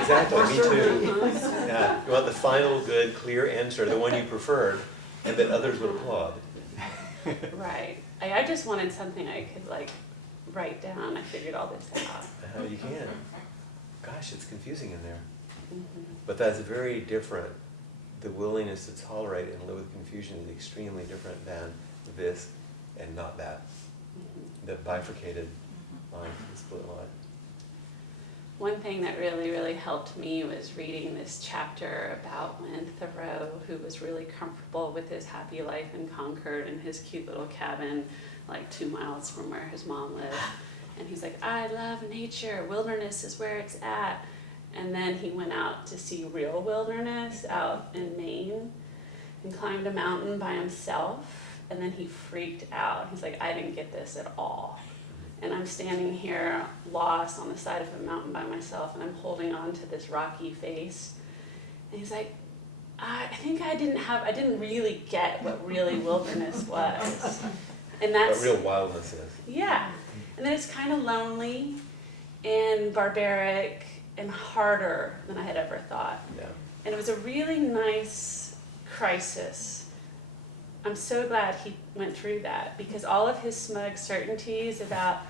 Exactly, me too. Yeah, you want the final good, clear answer, the one you preferred, and that others would applaud. Right. I just wanted something I could write down. I figured all this out. You can. Gosh, it's confusing in there. Mm-hmm. But that's very different. The willingness to tolerate and live with confusion is extremely different than this and not that. Mm-hmm. The bifurcated line, the split line. One thing that really, really helped me was reading this chapter about when Thoreau, who was really comfortable with his happy life in Concord and his cute little cabin 2 miles from where his mom lived. And he's like, I love nature, wilderness is where it's at. And then he went out to see real wilderness out in Maine and climbed a mountain by himself. And then he freaked out. He's like, I didn't get this at all. And I'm standing here lost on the side of a mountain by myself, and I'm holding on to this rocky face. And he's like, I think I didn't really get what really wilderness was. And that's What real wildness is. yeah. And then it's kind of lonely and barbaric and harder than I had ever thought. Yeah. And it was a really nice crisis. I'm so glad he went through that because all of his smug certainties about,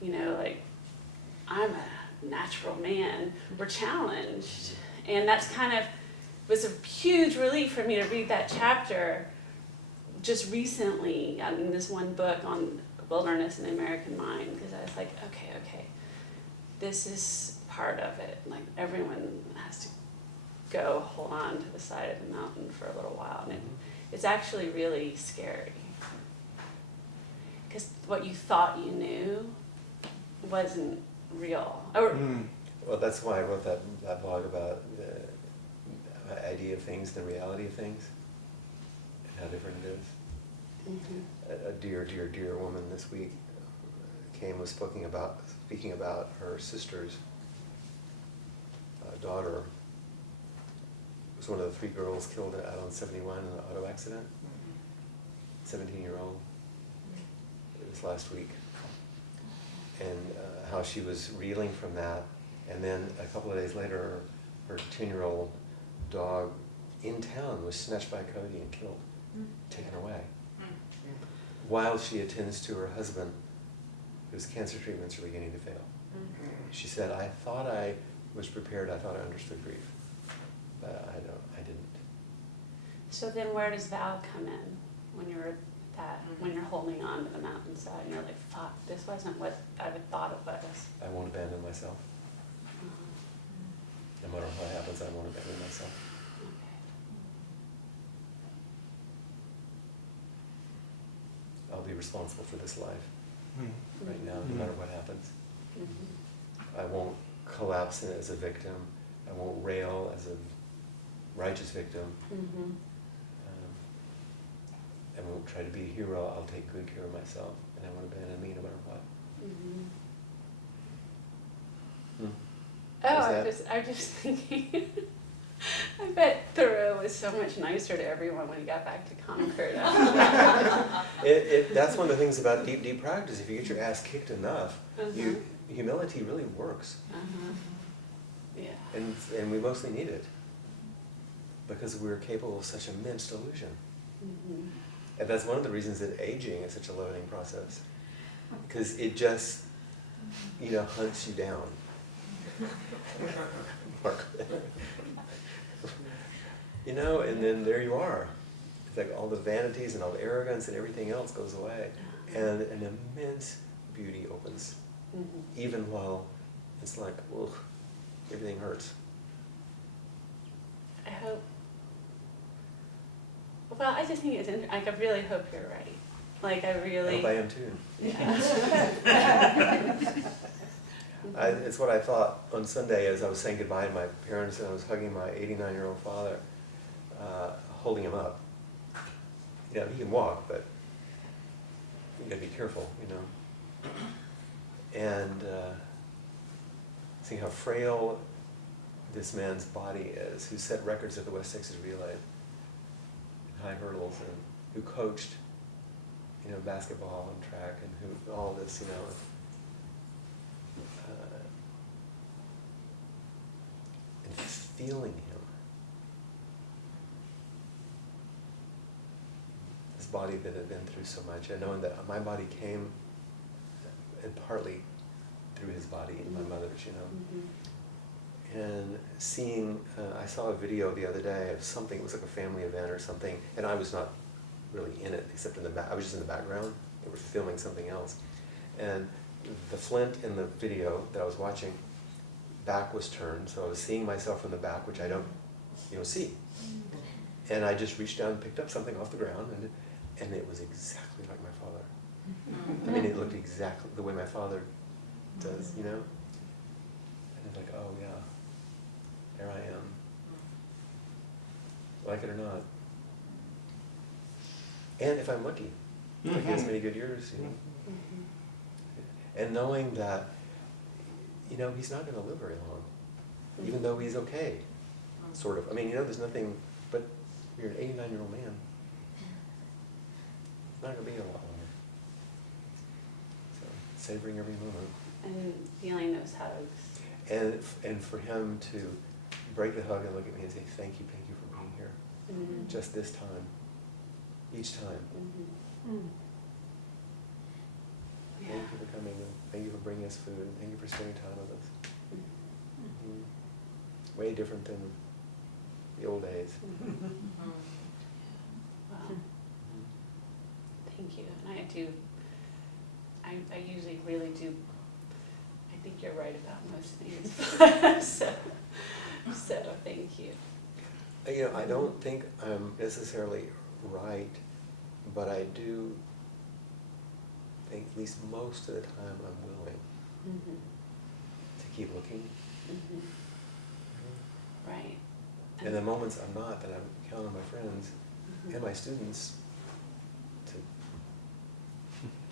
I'm a natural man were challenged. And that's was a huge relief for me to read that chapter just recently in this one book on wilderness and the American mind because I was like, okay, this is part of it. Everyone has to go hold on to the side of the mountain for a little while. And it's actually really scary. Because what you thought you knew wasn't real. Well, that's why I wrote that blog about the idea of things, the reality of things, and how different it is. Mm-hmm. A dear woman this week was speaking about her sister's daughter. Was one of the 3 girls killed out on 71 in an auto accident. 17-year-old. It was last week. And how she was reeling from that. And then a couple of days later, her 10-year-old dog in town was snatched by a coyote and killed, taken away. While she attends to her husband, whose cancer treatments are beginning to fail. She said, I thought I was prepared, I thought I understood grief, but I didn't. So then where does Val come in when you're when you're holding on to the mountainside and you're like, fuck, this wasn't what I would thought it was? I won't abandon myself. No matter what happens, I won't abandon myself. I'll be responsible for this life right now, no matter what happens. I won't collapse as a victim. I won't rail as a righteous victim. I won't try to be a hero. I'll take good care of myself, and I won't abandon me no matter what. Oh, Is I'm just thinking. I bet Thoreau was so much nicer to everyone when he got back to Concord. That's one of the things about deep practice. If you get your ass kicked enough, humility really works. Yeah. And we mostly need it because we're capable of such immense delusion. And that's one of the reasons that aging is such a loading process, because it just, hunts you down. And then there you are. It's like all the vanities and all the arrogance and everything else goes away, and an immense beauty opens, even while it's like, ugh, everything hurts. I hope. Well, I just think it's I really hope you're right. Like, I really. I hope I am too. Yeah. It's what I thought on Sunday as I was saying goodbye to my parents and I was hugging my 89-year-old father, holding him up. He can walk, but you gotta be careful, And seeing how frail this man's body is, who set records at the West Texas Relay, high hurdles, and who coached, basketball and track, and who all this, and feeling him. This body that had been through so much, and knowing that my body came, and partly through his body, and my mother's, And seeing, I saw a video the other day of something, it was like a family event or something, and I was not really in it, except in the back, I was just in the background. They were filming something else. And the Flint in the video that I was watching, back was turned, so I was seeing myself from the back, which I don't, see. And I just reached down and picked up something off the ground, and it was exactly like my father. I mean, it looked exactly the way my father does, And it's like, oh yeah, there I am. Like it or not. And if I'm lucky, if he has many good years, And knowing that, he's not going to live very long, even though he's okay, sort of. I mean, there's nothing, but you're an 89-year-old man. It's not going to be a lot longer. So, savoring every moment. And feeling those hugs. And for him to break the hug and look at me and say, thank you for being here. Just this time. Each time. Thank you for coming, and thank you for bringing us food, and thank you for spending time with us. Way different than the old days. Well, thank you. And I usually really do, I think you're right about most things. so thank you. I don't think I'm necessarily right, but I do think at least most of the time I'm willing to keep looking. Right. And the moments I'm not, that I'm counting on my friends and my students to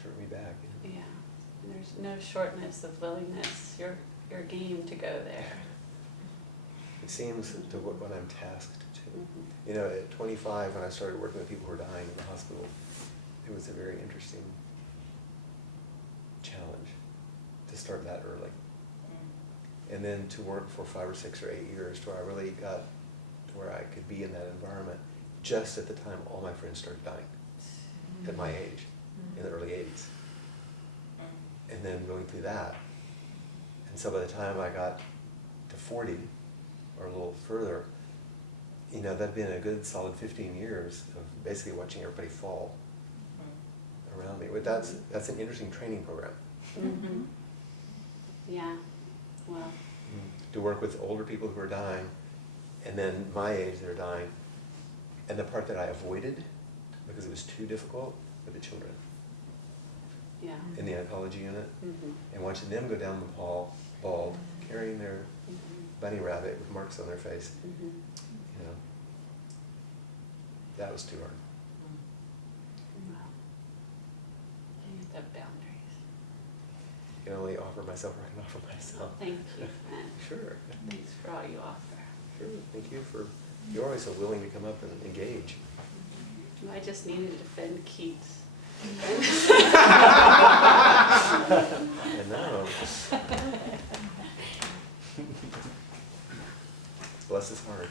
turn me back. Yeah. And there's no shortness of willingness. You're game to go there. It seems to what I'm tasked to. At 25, when I started working with people who were dying in the hospital, it was a very interesting challenge to start that early. And then to work for 5 or 6 or 8 years to where I really got to where I could be in that environment just at the time all my friends started dying at my age, in the early 80s. And then going through that. And so by the time I got to 40, or a little further, you know, that'd been a good solid 15 years of basically watching everybody fall around me. But that's an interesting training program. Mm-hmm. Yeah, well, To work with older people who are dying, and then my age that are dying, and the part that I avoided because it was too difficult were the children yeah. in the oncology unit, Mm-hmm. and watching them go down the hall bald, carrying their Mm-hmm. bunny rabbit with marks on their face. Mm-hmm. You know, that was too hard. Wow. You have to have boundaries. I can only offer myself what I can offer myself. Thank you, Fran. Sure. Thanks for all you offer. Sure. Thank you for, you're always so willing to come up and engage. I just needed to defend Keats. I know. Bless his heart.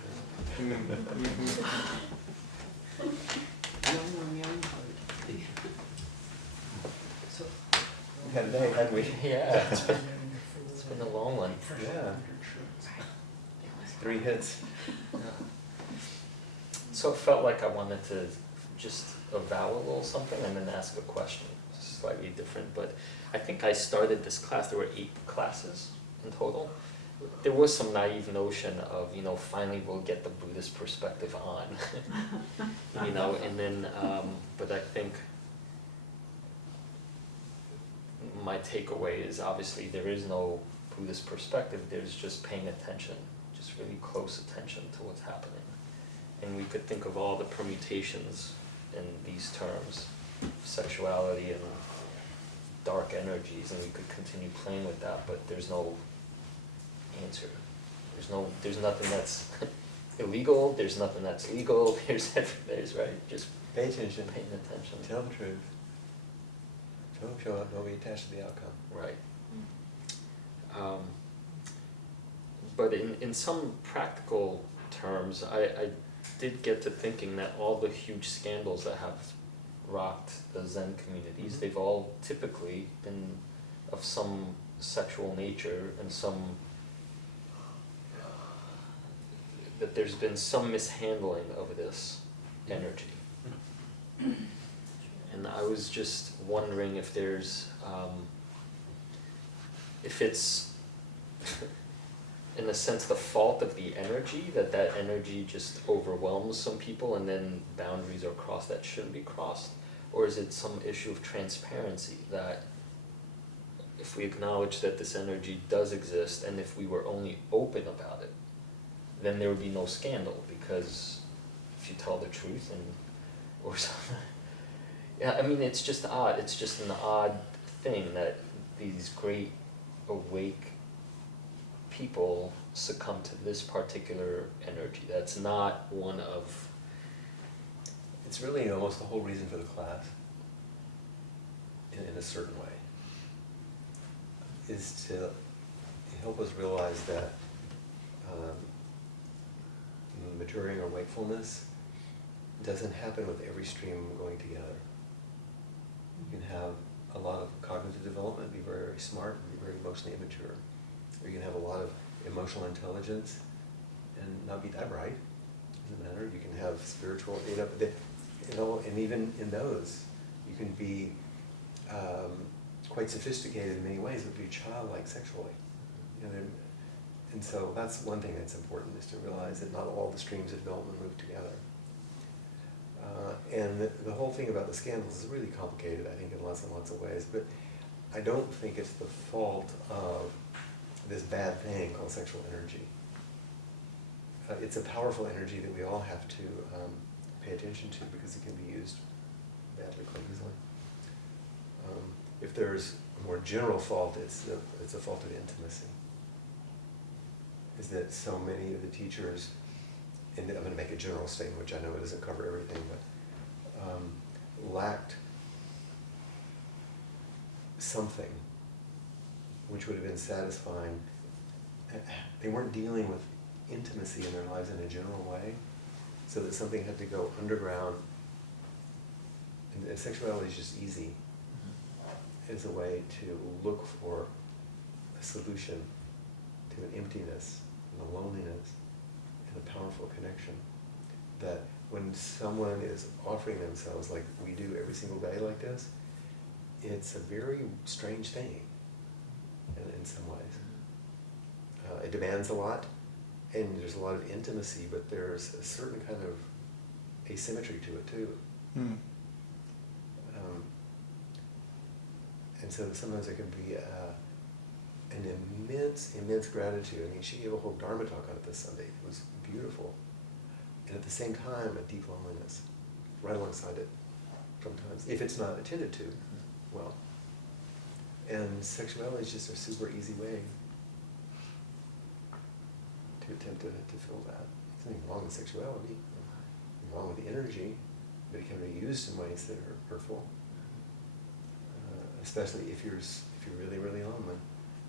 So, We had a day, hadn't we? Yeah, it's been a long one. Yeah. 3 hits. So it felt like I wanted to just avow a little something and then ask a question, slightly different. But I think I started this class, there were 8 classes in total. There was some naive notion of, you know, finally we'll get the Buddhist perspective on, you know, and then, but I think my takeaway is obviously there is no Buddhist perspective, there's just paying attention, just really close attention to what's happening. And we could think of all the permutations in these terms, sexuality and dark energies, and we could continue playing with that, but there's no answer. There's nothing that's illegal, there's nothing that's legal, there's right, just Pay attention. paying attention. Tell the truth. Don't show up, don't be attached to the outcome. Right. But in some practical terms, I did get to thinking that all the huge scandals that have rocked the Zen communities, they've all typically been of some sexual nature and that there's been some mishandling of this energy. And I was just wondering if there's, if it's, in a sense, the fault of the energy, that energy just overwhelms some people and then boundaries are crossed that shouldn't be crossed? Or is it some issue of transparency, that if we acknowledge that this energy does exist and if we were only open about it, then there would be no scandal, because if you tell the truth or something. Yeah, I mean, it's just odd. It's just an odd thing that these great awake people succumb to this particular energy. That's not one of... It's really almost the whole reason for the class, in a certain way, is to help us realize that maturing or wakefulness doesn't happen with every stream going together. You can have a lot of cognitive development, be very, very smart, and be very emotionally immature. Or you can have a lot of emotional intelligence and not be that bright. Doesn't matter. You can have spiritual, and even in those, you can be quite sophisticated in many ways, but be childlike sexually. And so that's one thing that's important, is to realize that not all the streams of development move together. And the whole thing about the scandals is really complicated, I think, in lots and lots of ways, but I don't think it's the fault of this bad thing called sexual energy. It's a powerful energy that we all have to pay attention to, because it can be used badly quite easily. If there's a more general fault, it's a fault of intimacy. Is that so many of the teachers, and I'm going to make a general statement, which I know it doesn't cover everything, but lacked something which would have been satisfying. They weren't dealing with intimacy in their lives in a general way, so that something had to go underground. And sexuality is just easy as a way to look for a solution to an emptiness and a loneliness and a powerful connection. that when someone is offering themselves like we do every single day like this, it's a very strange thing in some ways. It demands a lot, and there's a lot of intimacy, but there's a certain kind of asymmetry to it too. Mm. And so sometimes there can be an immense gratitude. I mean, she gave a whole Dharma talk on it this Sunday. It was beautiful. And at the same time, a deep loneliness right alongside it sometimes, if it's not attended to well. And sexuality is just a super easy way to attempt to fill that. There's nothing wrong with sexuality, nothing wrong with the energy, but it can be used in ways that are hurtful. Especially if you're really, really lonely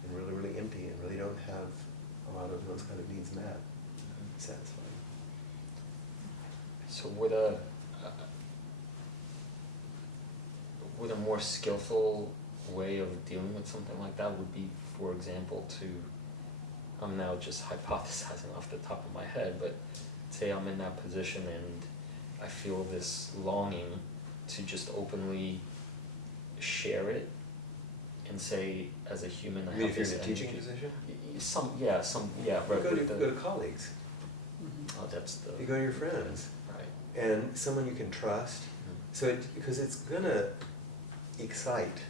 and really, really empty and really don't have a lot of those kind of needs met, satisfied. So would a more skillful way of dealing with something like that would be, for example, I'm now just hypothesizing off the top of my head, but say I'm in that position and I feel this longing to just openly share it and say, as a human, I You mean have if you're this in a teaching energy. position? Right. You go to colleagues. Oh, that's the. You go to your friends. Right. And someone you can trust. So because it's gonna excite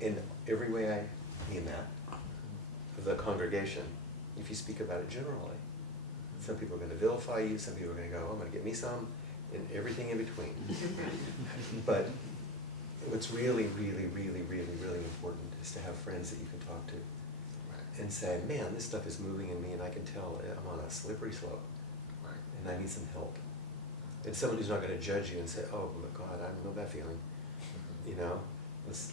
in every way I mean that, the congregation, if you speak about it generally. Some people are gonna vilify you, some people are gonna go, I'm gonna get me some, and everything in between. But what's really, really, really, really, really important is to have friends that you can talk to and say, man, this stuff is moving in me and I can tell I'm on a slippery slope and I need some help. And someone who's not going to judge you and say, oh, God, I know that feeling. You know, let's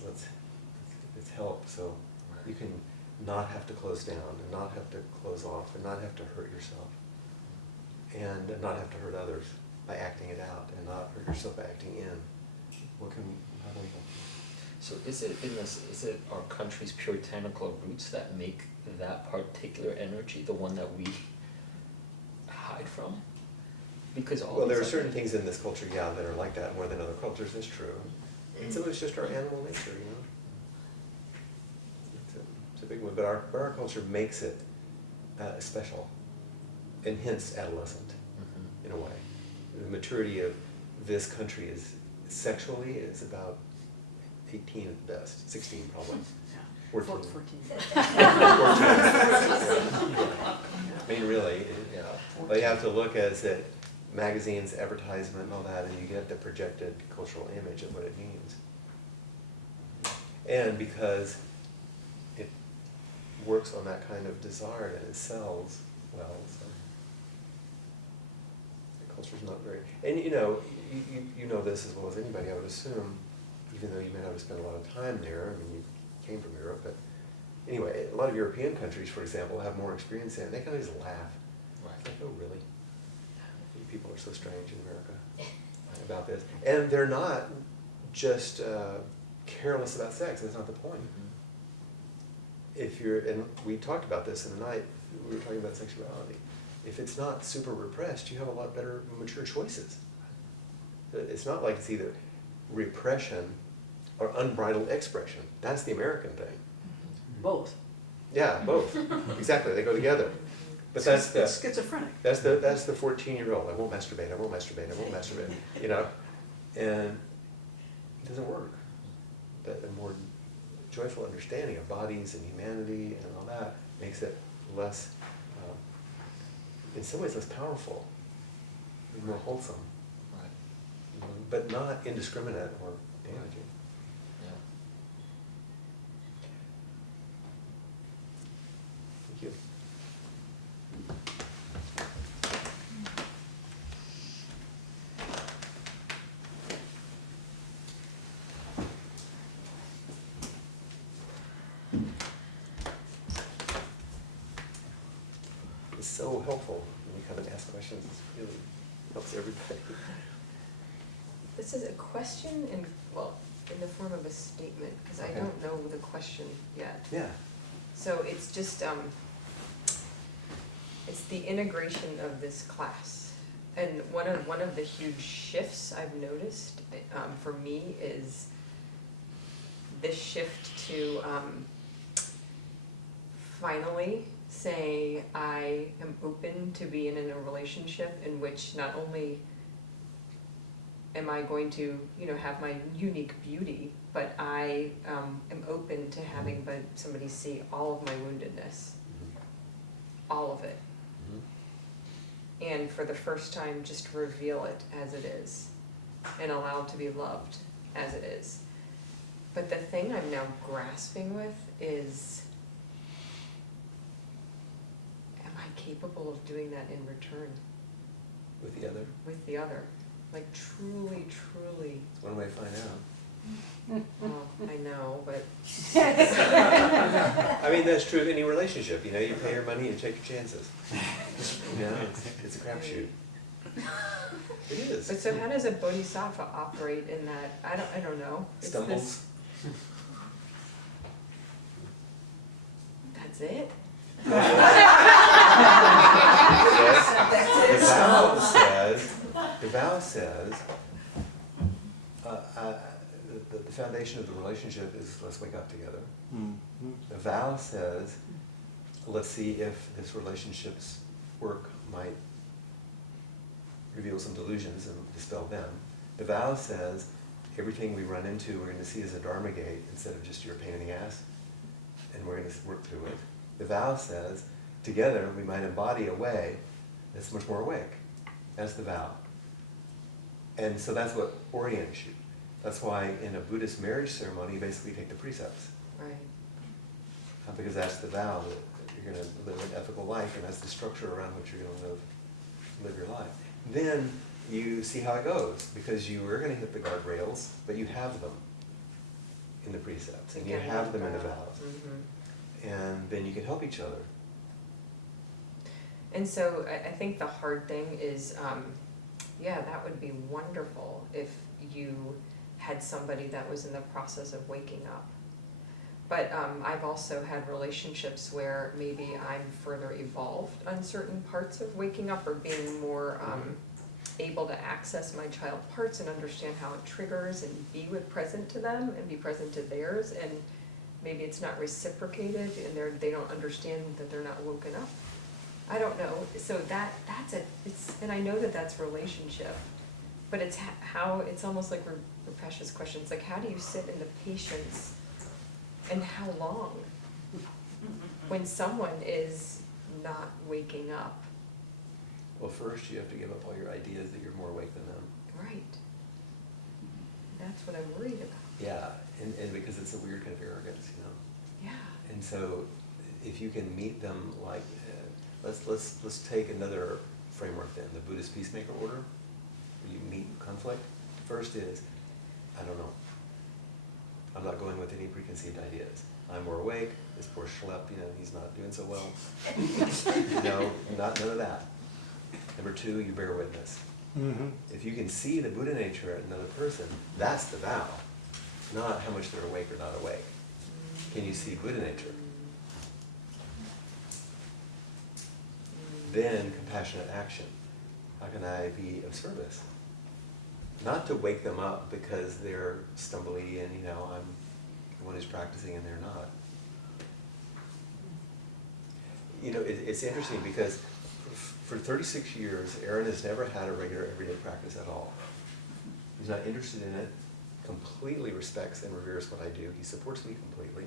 help. So you can not have to close down and not have to close off and not have to hurt yourself and not have to hurt others by acting it out and not hurt yourself by acting in. How do we help? So is it our country's puritanical roots that make that particular energy the one that we hide from? Because all There are certain things in this culture, that are like that more than other cultures. That's true. And some of it's just our animal nature, you know. It's a big one, but our culture makes it special, and hence adolescent, in a way. The maturity of this country is sexually is about 18 at the best, 16 probably. 14. 14. I mean, really, But you have to look as at magazines, advertisement, and all that, and you get the projected cultural image of what it means. And because it works on that kind of desire and it sells well, so the culture's not very. And you know this as well as anybody, I would assume, even though you may not have spent a lot of time there. I mean, you came from Europe, but anyway, a lot of European countries, for example, have more experience in it. They kind of just laugh. It's like, oh, really? You people are so strange in America about this. And they're not just careless about sex. That's not the point. And we talked about this in the night, we were talking about sexuality. If it's not super repressed, you have a lot better, mature choices. It's not like it's either repression or unbridled expression. That's the American thing. Both. Yeah, both. Exactly, they go together. But that's It's schizophrenic. That's the 14-year-old. I won't masturbate. I won't masturbate. I won't masturbate. You know, and it doesn't work. That a more joyful understanding of bodies and humanity and all that makes it less, in some ways, less powerful, more wholesome, but not indiscriminate or damaging. Thank you. It's so helpful when you come and ask questions. It really helps everybody. This is a question in the form of a statement, because I Okay. don't know the question yet. Yeah. So it's just, it's the integration of this class And one of the huge shifts I've noticed, for me is this shift to, finally say I am open to being in a relationship in which not only am I going to, have my unique beauty, but I am open to having somebody see all of my woundedness, all of it. And for the first time, just reveal it as it is and allow it to be loved as it is. But the thing I'm now grasping with is, am I capable of doing that in return With the other? with the other? Like truly, truly, One way to find out. well, I know, but I mean, that's true of any relationship, you pay your money and take your chances. It's a crapshoot. It is. but so how does a bodhisattva operate in that? I don't know. It's this- Stumbles. That's it? Yes. The vow says, the foundation of the relationship is let's wake up together. The vow says, let's see if this relationship's work might reveal some delusions and dispel them. The vow says, everything we run into we're going to see as a dharma gate instead of just your pain in the ass, and we're going to work through it. The vow says, together we might embody a way that's much more awake. That's the vow. And so that's what orients you. That's why in a Buddhist marriage ceremony you basically take the precepts. Right. Because that's the vow that you're going to live an ethical life, and that's the structure around which you're going to live your life. Then you see how it goes, because you are going to hit the guardrails, but you have them in the precepts, and you have them in the vows. And then you can help each other. And so I think the hard thing is, that would be wonderful if you had somebody that was in the process of waking up. But I've also had relationships where maybe I'm further evolved on certain parts of waking up, or being more able to access my child parts and understand how it triggers and be present to them and be present to theirs. And maybe it's not reciprocated and they don't understand that they're not woken up. I don't know. So that's it. And I know that that's relationship, but it's how, it's almost like Rupesh's question. It's like, how do you sit in the patience, and how long when someone is not waking up? Well, first you have to give up all your ideas that you're more awake than them. Right. That's what I'm worried about. Yeah, and because it's a weird kind of arrogance, Yeah. And so if you can meet them like, let's take another framework then, the Buddhist peacemaker order, where you meet conflict. First is, I don't know. I'm not going with any preconceived ideas. I'm more awake, this poor schlep, he's not doing so well. None of that. Number two, you bear witness. If you can see the Buddha nature in another person, that's the vow, not how much they're awake or not awake. Can you see Buddha nature? Then compassionate action. How can I be of service? Not to wake them up because they're stumbly and I'm the one who's practicing and they're not. It's interesting because for 36 years, Aaron has never had a regular everyday practice at all. He's not interested in it, completely respects and reveres what I do. He supports me completely.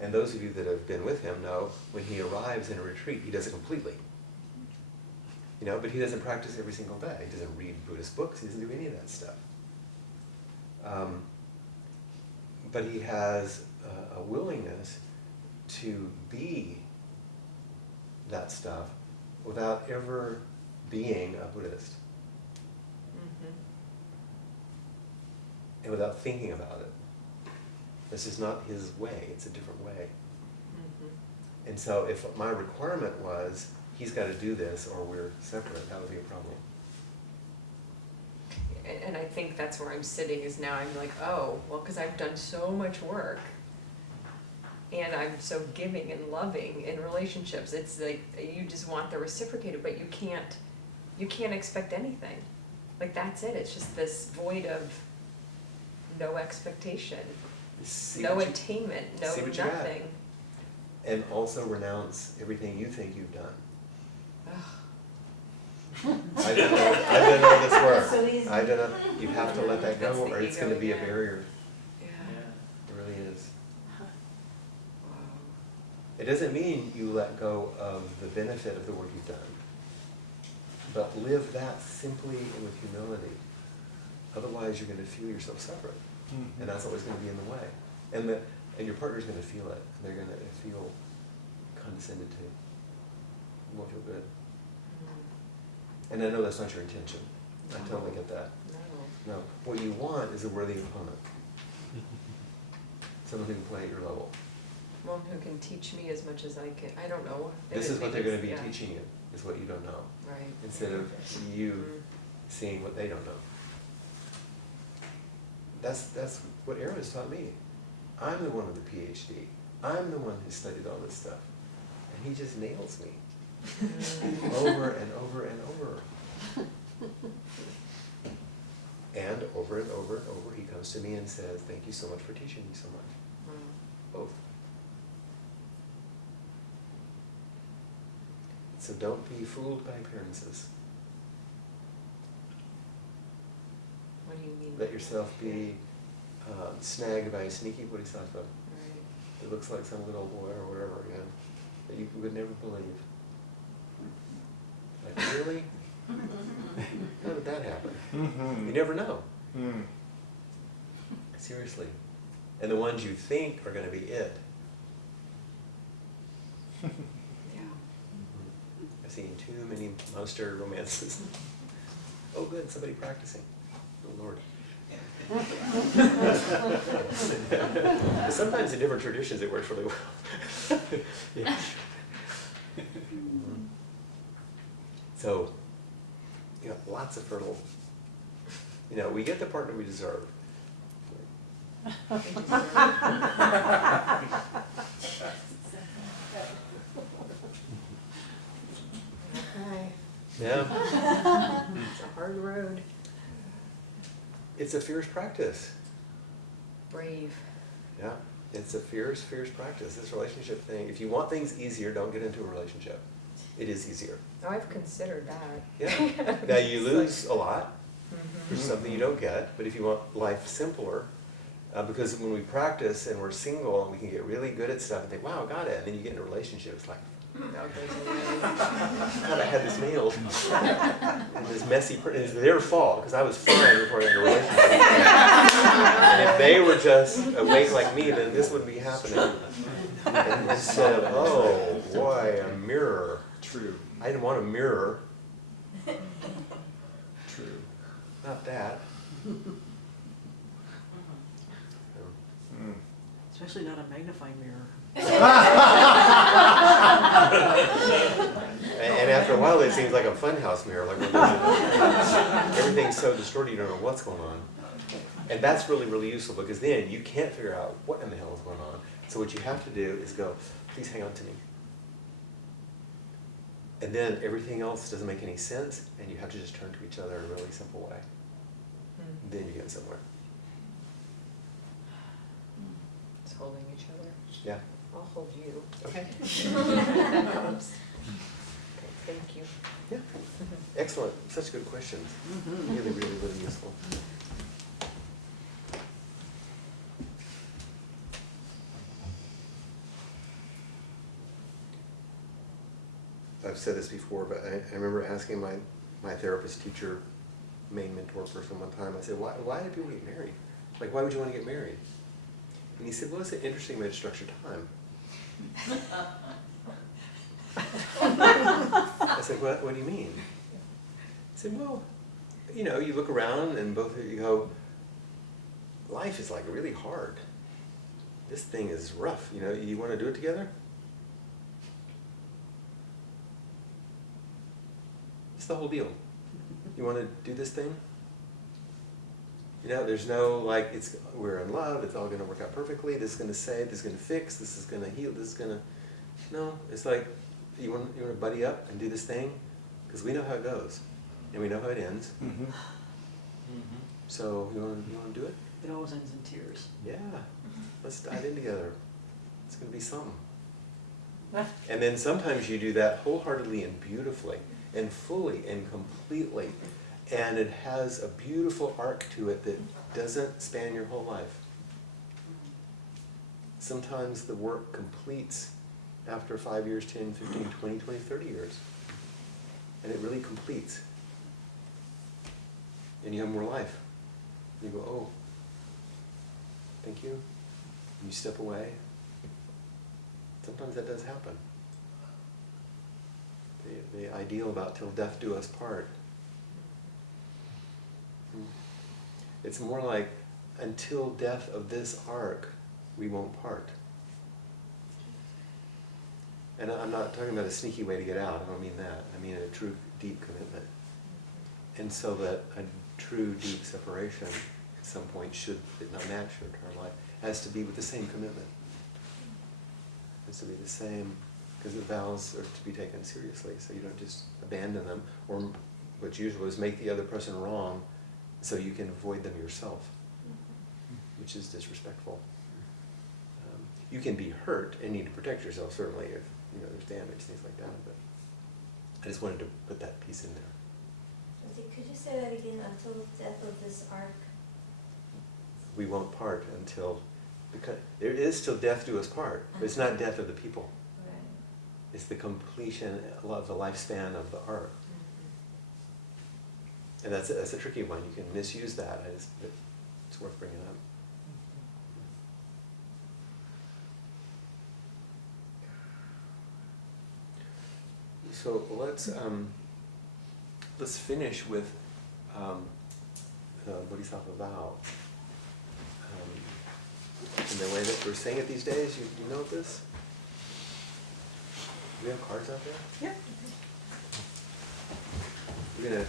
And those of you that have been with him know when he arrives in a retreat, he does it completely. But he doesn't practice every single day. He doesn't read Buddhist books. He doesn't do any of that stuff. But he has a willingness to be that stuff without ever being a Buddhist. And without thinking about it. This is not his way. It's a different way. And so if my requirement was, he's got to do this or we're separate, that would be a problem. And I think that's where I'm sitting is now I'm like, oh, well, because I've done so much work and I'm so giving and loving in relationships. It's like you just want the reciprocated, but you can't you can't expect anything. Like, that's it, it's just this void of no expectation, See no what you- attainment, no see what you got. nothing. And also renounce everything you think you've done. I don't know if this works. So easy. I don't know, you have to let that That's go the or it's ego gonna be a again. barrier. Yeah. It really is. Wow. It doesn't mean you let go of the benefit of the work you've done, but live that simply and with humility. Otherwise, you're gonna feel yourself suffer, and that's always gonna be in the way. And your partner's gonna feel it, and they're gonna feel condescended to. You won't feel good. And I know that's not your intention. I totally get that. No. No, what you want is a worthy opponent. Someone who can play at your level. One who can teach me as much as I can, I don't know. This is what they're gonna be Yeah. teaching you, is what you don't know. Right. Instead of you seeing what they don't know. That's what Aaron has taught me. I'm the one with the PhD. I'm the one who studied all this stuff. And he just nails me. Over and over and over. And over and over and over, he comes to me and says, thank you so much for teaching me so much. Both. So don't be fooled by appearances. What do you mean? Let yourself be snagged by a sneaky bodhisattva Right. that looks like some little boy or whatever, you know, that you would never believe. Like, really? How did that happen? You never know. Seriously. And the ones you think are going to be it. Yeah. I've seen too many monster romances. Oh good, somebody practicing. Oh Lord. Sometimes in different traditions it works really well. Yeah. So, you know, lots of fertile, you know, we get the partner we deserve. Okay. Yeah. It's a hard road. It's a fierce practice. Brave. Yeah. It's a fierce practice, this relationship thing. If you want things easier, don't get into a relationship. It is easier. Oh, I've considered that. Yeah. Now you lose a lot, Mhm. which is something you don't get, but if you want life simpler, because when we practice and we're single and we can get really good at stuff and think, wow, got it, and then you get in a relationship, it's like, That goes away. God, I had this nailed. And this messy, it's their fault, because I was fine before I got in a relationship. And if they were just awake like me, then this wouldn't be happening. And instead of, oh, boy, a mirror. True. I didn't want a mirror. True. Not that. Especially not a magnifying mirror. And after a while, it seems like a funhouse mirror. Like everything's so distorted, you don't know what's going on. And that's really, really useful, because then you can't figure out what in the hell is going on. So what you have to do is go, please hang on to me. And then everything else doesn't make any sense, and you have to just turn to each other in a really simple way. Then you get somewhere. It's holding each other. Yeah. I'll hold you. Okay. That helps. Okay, thank you. Yeah. Excellent. Such good questions. Really, really, really useful. I've said this before, but I remember asking my therapist teacher, main mentor person one time, I said, why do people get married? Like, why would you want to get married? And he said, well, it's an interesting way to structure time. I said, what do you mean? I said, well, you know, you look around and both of you go, life is like really hard. This thing is rough, you know, you want to do it together? It's the whole deal. You want to do this thing? You know, there's no like, we're in love, it's all going to work out perfectly, this is going to save, this is going to fix, this is going to heal, this is going to... No, it's like, you want to buddy up and do this thing? Because we know how it goes. and we know how it ends. Mm-hmm. So you want to do it? It always ends in tears. Yeah. Let's dive in together. It's going to be something. And then sometimes you do that wholeheartedly and beautifully and fully and completely. And it has a beautiful arc to it that doesn't span your whole life. Sometimes the work completes after 5 years, 10, 15, 20, 20, 30 years. And it really completes. And you have more life. You go, oh, thank you. And you step away. Sometimes that does happen. The ideal about till death do us part. It's more like until death of this arc, we won't part. And I'm not talking about a sneaky way to get out. I don't mean that. I mean a true, deep commitment. And so that a true, deep separation at some point, should it not match your term life, has to be with the same commitment. Has to be the same, because the vows are to be taken seriously, so you don't just abandon them, or what's usual is make the other person wrong so you can avoid them yourself, which is disrespectful. You can be hurt and need to protect yourself, certainly, if there's damage, things like that, but I just wanted to put that piece in there. Could you say that again, until the death of this arc? We won't part until, because there is till death do us part, but it's not death of the people. Right. It's the completion of the lifespan of the arc. And that's a tricky one. You can misuse that. It's worth bringing up. So let's finish with the Bodhisattva vow. In the way that we're saying it these days, you know this? Do we have cards out there? Yeah. We're gonna.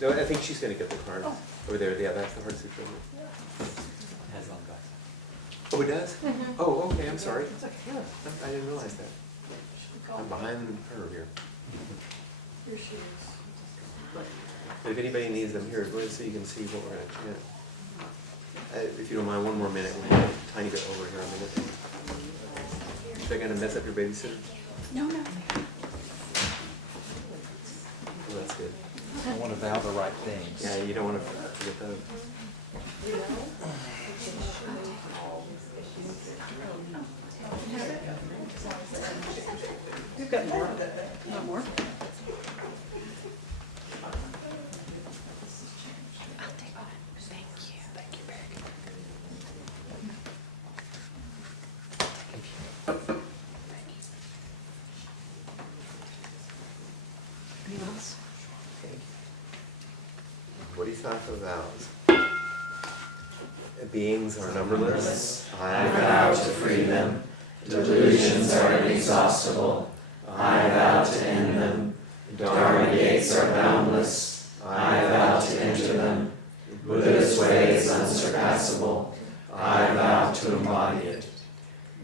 No, I think she's gonna get the card over there. Yeah, that's the hard sutra. It has long guys. Oh, it does? Oh, okay. I'm sorry. It's okay. Yeah. I didn't realize that. I'm behind her here. Here she is. But if anybody needs them, here, go ahead so you can see what we're going to chant. If you don't mind, one more minute. We're a tiny bit over here a minute. Is that going to mess up your babysitter? No, no. Oh, that's good. I want to vow the right things. Yeah, you don't want to forget those. You've got more. Not more? I'll take one. Thank you. Thank you, Barry. Anything else? Bodhisattva vows. Beings are numberless. I vow to free them. Delusions are inexhaustible. I vow to end them. Dharma gates are boundless. I vow to enter them. Buddha's way is unsurpassable. I vow to embody it.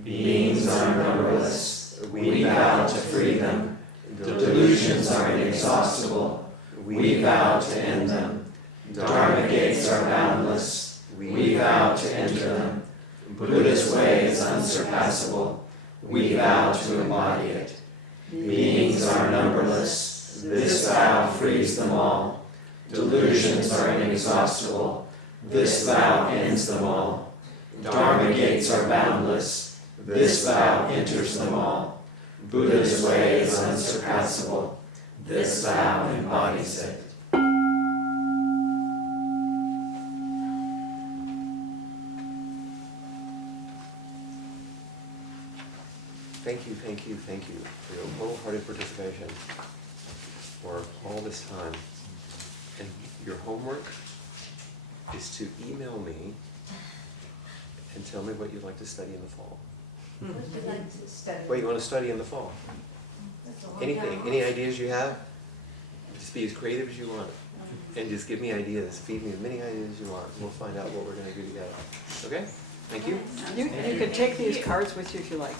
Beings are numberless. We vow to free them. Delusions are inexhaustible. We vow to end them. Dharma gates are boundless. We vow to enter them. Buddha's way is unsurpassable. We vow to embody it. Beings are numberless. This vow frees them all. Delusions are inexhaustible. This vow ends them all. Dharma gates are boundless. This vow enters them all. Buddha's way is unsurpassable. This vow embodies it. Thank you for your wholehearted participation for all this time. And your homework is to email me and tell me what you'd like to study in the fall. What would you like to study? What you want to study in the fall. That's a long Anything, time. any ideas you have, just be as creative as you want. And just give me ideas, feed me as many ideas as you want. We'll find out what we're going to do together. Okay? Thank you. You can take these cards with you if you like.